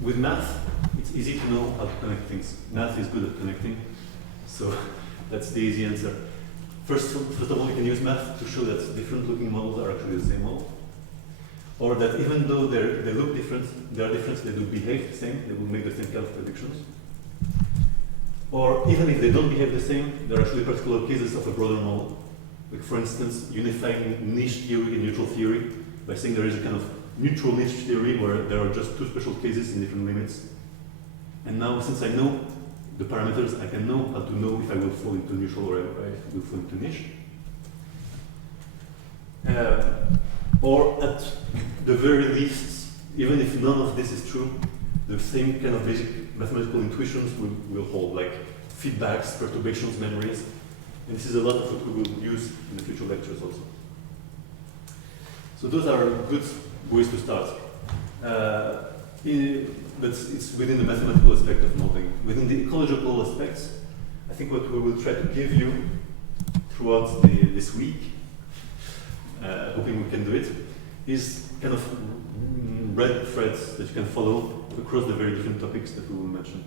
with math, it's easy to know how to connect things. Math is good at connecting, so that's the easy answer. First of all, you can use math to show that different looking models are actually the same model. Or that even though they look different, they are different, they do behave the same, they will make the same kind of predictions. Or even if they don't behave the same, there are actually particular cases of a broader model. Like for instance, unifying niche theory and neutral theory by saying there is a kind of neutral niche theory where there are just two special cases in different limits. And now, since I know the parameters, I can know how to know if I will fall into neutral or if I will fall into niche. Or at the very least, even if none of this is true, the same kind of basic mathematical intuitions will hold, like feedbacks, perturbations, memories. And this is a lot of what we will use in the future lectures also. So those are good ways to start. But it's within the mathematical aspect of modeling. Within the ecological aspects, I think what we will try to give you throughout this week, hoping we can do it, is kind of red threads that you can follow across the very different topics that we will mention.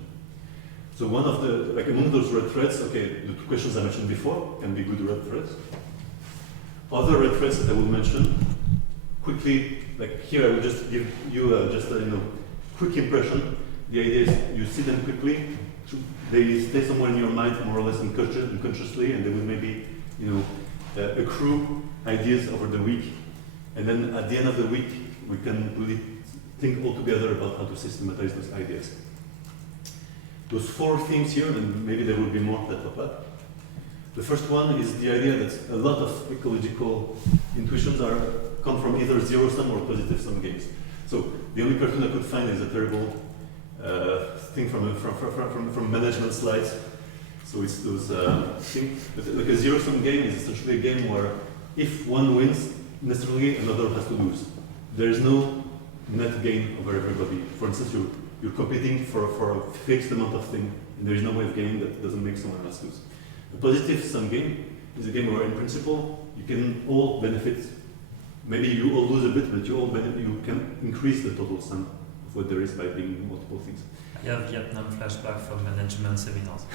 So one of the, like among those red threads, okay, the two questions I mentioned before can be good red threads. Other red threads that I will mention, quickly, like here I will just give you just a quick impression. The idea is you see them quickly, they stay somewhere in your mind more or less unconsciously, and they will maybe accrue ideas over the week. And then at the end of the week, we can really think all together about how to systematize those ideas. Those four themes here, and maybe there will be more that pop up. The first one is the idea that a lot of ecological intuitions come from either zero-sum or positive-sum games. So the only cartoon I could find is a terrible thing from management slides. So it's those things. But like a zero-sum game is essentially a game where if one wins, necessarily another has to lose. There is no net gain over everybody. For instance, you're competing for a fixed amount of thing, and there is no way of gaining that doesn't make someone else lose. A positive-sum game is a game where, in principle, you can all benefit. Maybe you all lose a bit, but you can increase the total sum what there is by being multiple things. I have Vietnam flashback from management seminars.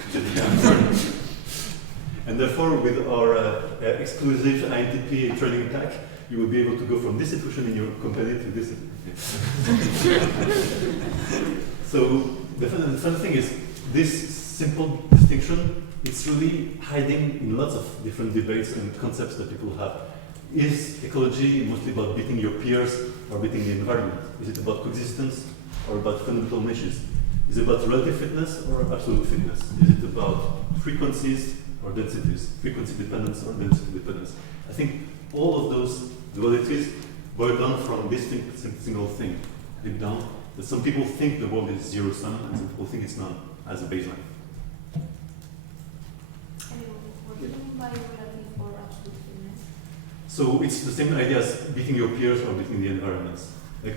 And therefore, with our exclusive INTP training pack, you will be able to go from this situation in your company to this. So the fun thing is, this simple distinction, it's really hiding in lots of different debates and concepts that people have. Is ecology mostly about beating your peers or beating the environment? Is it about coexistence or about fundamental niches? Is it about relative fitness or absolute fitness? Is it about frequencies or densities? Frequency dependence or density dependence? I think all of those dualities boil down from this single thing, deep down, that some people think the world is zero sum and some people think it's none as a baseline. What do you mean by relative or absolute fitness? So it's the same idea as beating your peers or beating the environments. Like,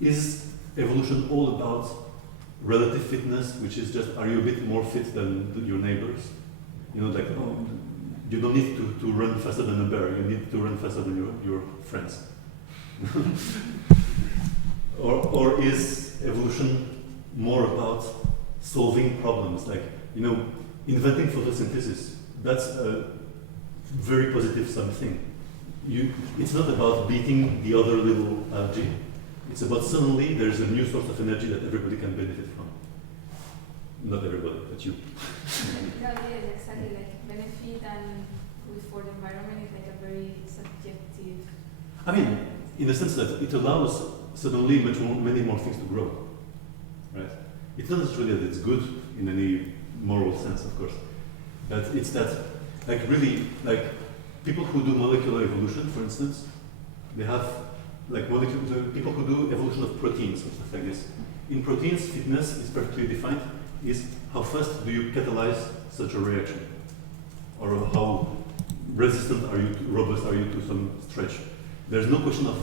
is evolution all about relative fitness, which is just, are you a bit more fit than your neighbors? You know, like, oh, you don't need to run faster than a bear, you need to run faster than your friends. or is evolution more about solving problems? Like, you know, inventing photosynthesis, that's a very positive something. It's not about beating the other little algae. It's about suddenly there's a new source of energy that everybody can benefit from. Not everybody, but you. No, yes, exactly. Like benefit and good for the environment is like a very subjective. I mean, in the sense that it allows suddenly many more things to grow, right? It's not necessarily that it's good in any moral sense, of course, but it's that, like, really, like, people who do molecular evolution, for instance, they have, like, people who do evolution of proteins or stuff like this. In proteins, fitness is perfectly defined, is how fast do you catalyze such a reaction, or how resistant are you, robust are you to some stretch. There's no question of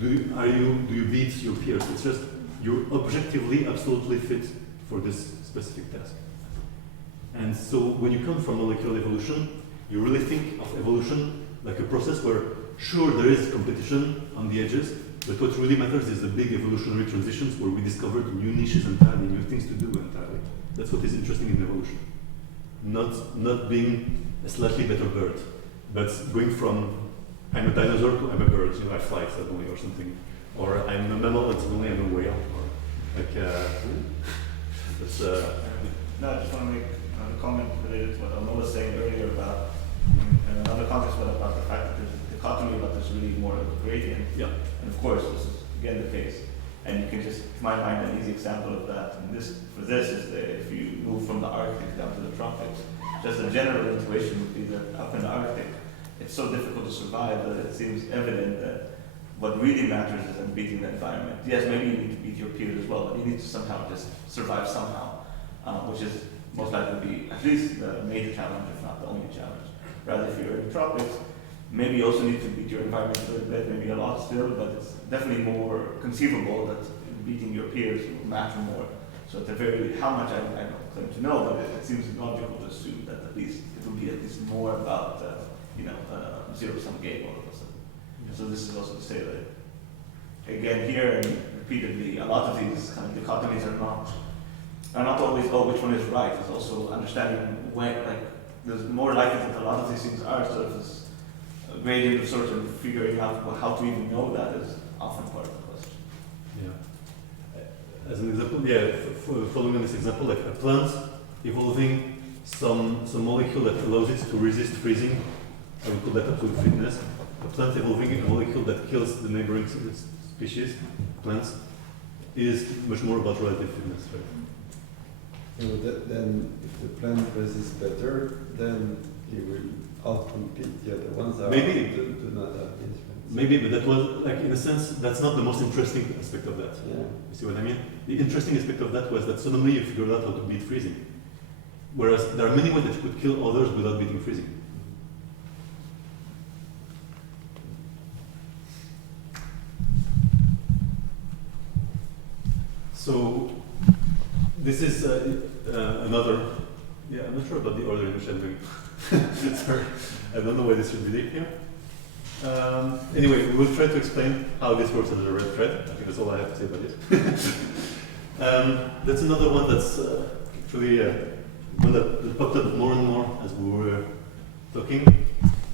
do you beat your peers. It's just you're objectively absolutely fit for this specific task. And so when you come from molecular evolution, you really think of evolution like a process where, sure, there is competition on the edges, but what really matters is the big evolutionary transitions where we discovered new niches entirely, new things to do entirely. That's what is interesting in evolution. Not being a slightly better bird, but going from I'm a dinosaur to I'm a bird, you know, I fly suddenly or something. Or I'm a mammal and suddenly I'm a whale. Or like, that's, No, I just want to make a comment related to what Alma was saying earlier about, in another context, but about the fact that there's a dichotomy about this really more of a gradient. yeah. And of course, this is again the case. And you can just, to my mind, an easy example of that. And for this is that if you move from the Arctic down to the tropics, just a general intuition would be that up in the Arctic, it's so difficult to survive that it seems evident that what really matters is in beating the environment. Yes, maybe you need to beat your peers as well, but you need to somehow just survive somehow, which is most likely to be at least the major challenge, if not the only challenge. Rather, if you're in the tropics, maybe you also need to beat your environment a little bit, maybe a lot still, but it's definitely more conceivable that beating your peers will matter more. So at the very, how much I don't claim to know, but it seems logical to assume that at least it will be at least more about zero-sum game all of a sudden. Yeah. So this is also to say that, again, here and repeatedly, a lot of these kind of dichotomies are not always, oh, which one is right. It's also understanding when, like, there's more likely that a lot of these things are sort of this gradient of sorts of figuring out how to even know that is often part of the question. Yeah. As an example, following on this example, like a plant evolving some molecule that allows it to resist freezing, I would call that absolute fitness. A plant evolving a molecule that kills the neighboring species, plants, is much more about relative fitness, right? So then, if the plant resists better, then he will outcompete the other ones that do not have this. Maybe, but that was, like, in a sense, that's not the most interesting aspect of that. Yeah. You see what I mean? The interesting aspect of that was that suddenly you figured out how to beat freezing. Whereas there are many ways that you could kill others without beating freezing. So, this is another, I'm not sure about the order in which I'm doing. Sorry, I don't know why this should be here. Anyway, we will try to explain how this works as a red thread. I think that's all I have to say about it. That's another one that's actually one that popped up more and more as we were talking,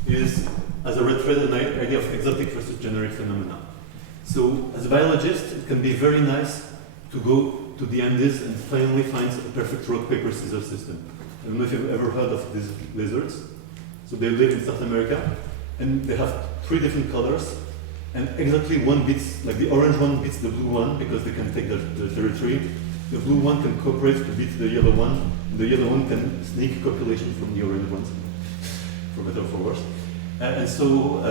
is as a red thread an idea of exotic versus generic phenomena. So as a biologist, it can be very nice to go to the Andes and finally find a perfect rock, paper, scissors system. I don't know if you've ever heard of these lizards. So they live in South America, and they have 3 different colors, and exactly one beats, like the orange one beats the blue one because they can take their territory. The blue one can cooperate to beat the yellow one, and the yellow one can sneak copulation from the orange ones, for better or for worse. And so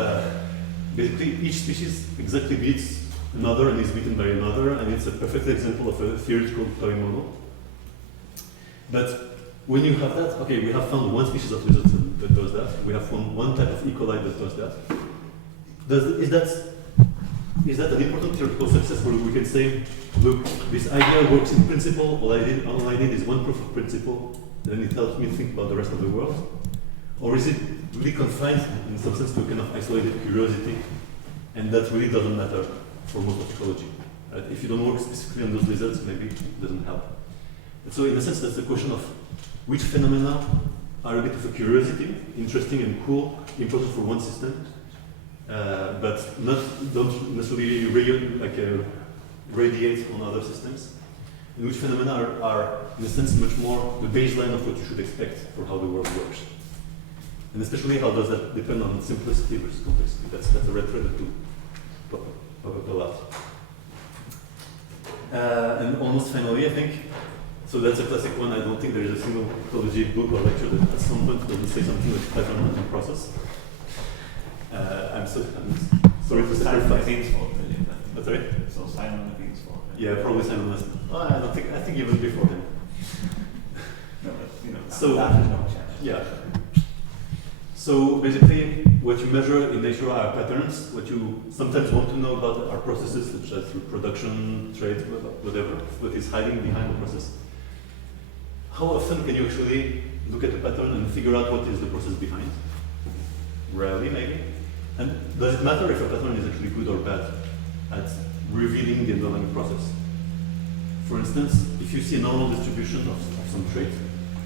basically each species exactly beats another and is beaten by another, and it's a perfect example of a theoretical toy model. But when you have that, okay, we have found one species of lizard that does that. We have found one type of Ecology that does that. Is that an important theoretical success where we can say, look, this idea works in principle, all I need is one proof of principle, then it helps me think about the rest of the world? Or is it really confined in some sense to a kind of isolated curiosity, and that really doesn't matter for most of ecology? Right? If you don't work specifically on those lizards, maybe it doesn't help. And so in a sense, that's the question of which phenomena are a bit of a curiosity, interesting and cool, important for one system, but don't necessarily radiate on other systems, and which phenomena are, in a sense, much more the baseline of what you should expect for how the world works. And especially, how does that depend on simplicity versus complexity? That's a red thread that will pop up a lot. And almost finally, I think, so that's a classic one. I don't think there is a single ecology book or lecture that at some point doesn't say something like pattern and process. I'm sorry to sacrifice. What's sorry? So Simon Levin's fault. Yeah, probably Simon Levin's. Oh, I think even before him. No, but you know, so that is no chance. Yeah. So basically, what you measure in nature are patterns. What you sometimes want to know about are processes such as reproduction, trade, whatever. What is hiding behind the process? How often can you actually look at a pattern and figure out what is the process behind? Rarely, maybe. And does it matter if a pattern is actually good or bad at revealing the underlying process? For instance, if you see a normal distribution of some trait,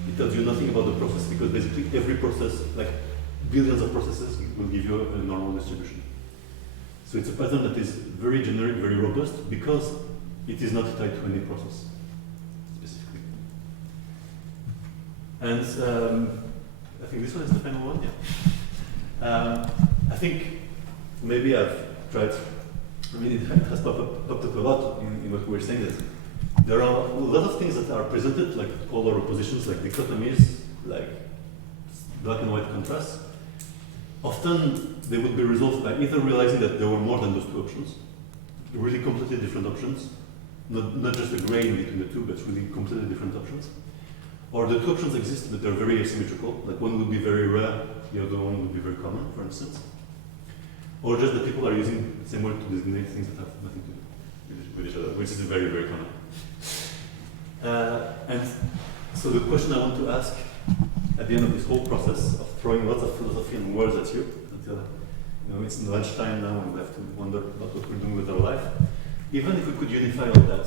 it tells you nothing about the process, because basically every process, like billions of processes, will give you a normal distribution. So it's a pattern that is very generic, very robust, because it is not tied to any process, specifically. And I think this one is the final one, yeah. I think maybe I've tried, I mean, it has popped up a lot in what we were saying, that there are a lot of things that are presented, like polar oppositions, like dichotomies, like black and white contrasts. Often they would be resolved by either realizing that there were more than those two options, really completely different options, not just a gray in between the two, but really completely different options. Or the two options exist, but they're very asymmetrical, like one would be very rare, the other one would be very common, for instance. Or just that people are using the same word to designate things that have nothing to do with each other, which is very, very common. And so the question I want to ask at the end of this whole process of throwing lots of philosophy and words at you, until it's lunchtime now and we have to wonder about what we're doing with our life, even if we could unify all that,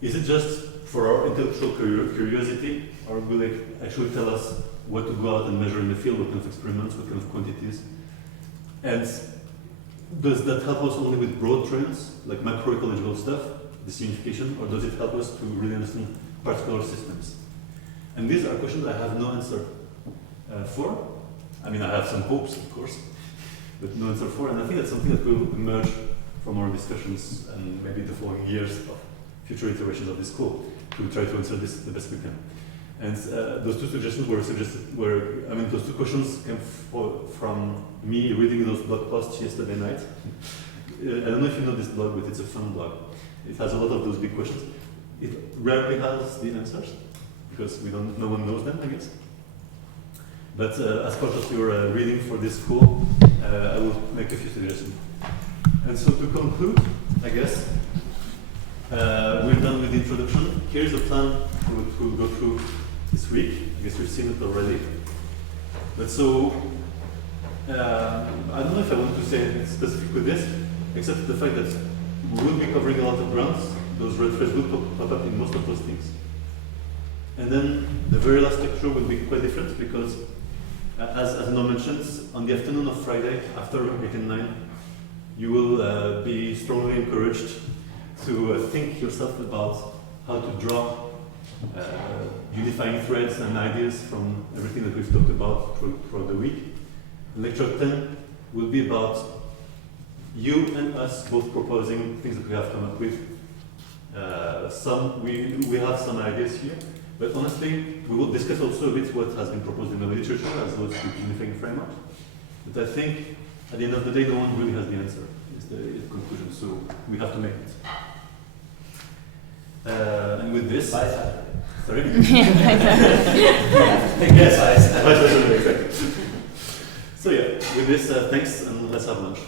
is it just for our intellectual curiosity, or will it actually tell us what to go out and measure in the field, what kind of experiments, what kind of quantities? And does that help us only with broad trends, like macroecological stuff, the signification, or does it help us to really understand particular systems? And these are questions I have no answer for. I mean, I have some hopes, of course, but no answer for, and I think that's something that will emerge from our discussions and maybe the following years of future iterations of this school to try to answer this the best we can. And those two suggestions those two questions came from me reading those blog posts yesterday night. I don't know if you know this blog, but it's a fun blog. It has a lot of those big questions. It rarely has the answers, because no one knows them, I guess. But as part of your reading for this school, I will make a few suggestions. And so to conclude, I guess, we're done with the introduction. Here's the plan we'll go through this week. I guess you've seen it already. But so, I don't know if I want to say anything specific with this, except the fact that we will be covering a lot of grounds. Those red threads will pop up in most of those things. And then the very last lecture will be quite different because, as Noah mentions, on the afternoon of Friday, after 8 and 9, you will be strongly encouraged to think yourself about how to draw unifying threads and ideas from everything that we've talked about throughout the week. Lecture 10 will be about you and us both proposing things that we have come up with. We have some ideas here, but honestly, we will discuss also a bit what has been proposed in the literature as well as the unifying framework. But I think at the end of the day, no one really has the answer, is the conclusion, so we have to make it. And with this, sorry? Yes, exactly. So yeah, with this, thanks, and let's have lunch.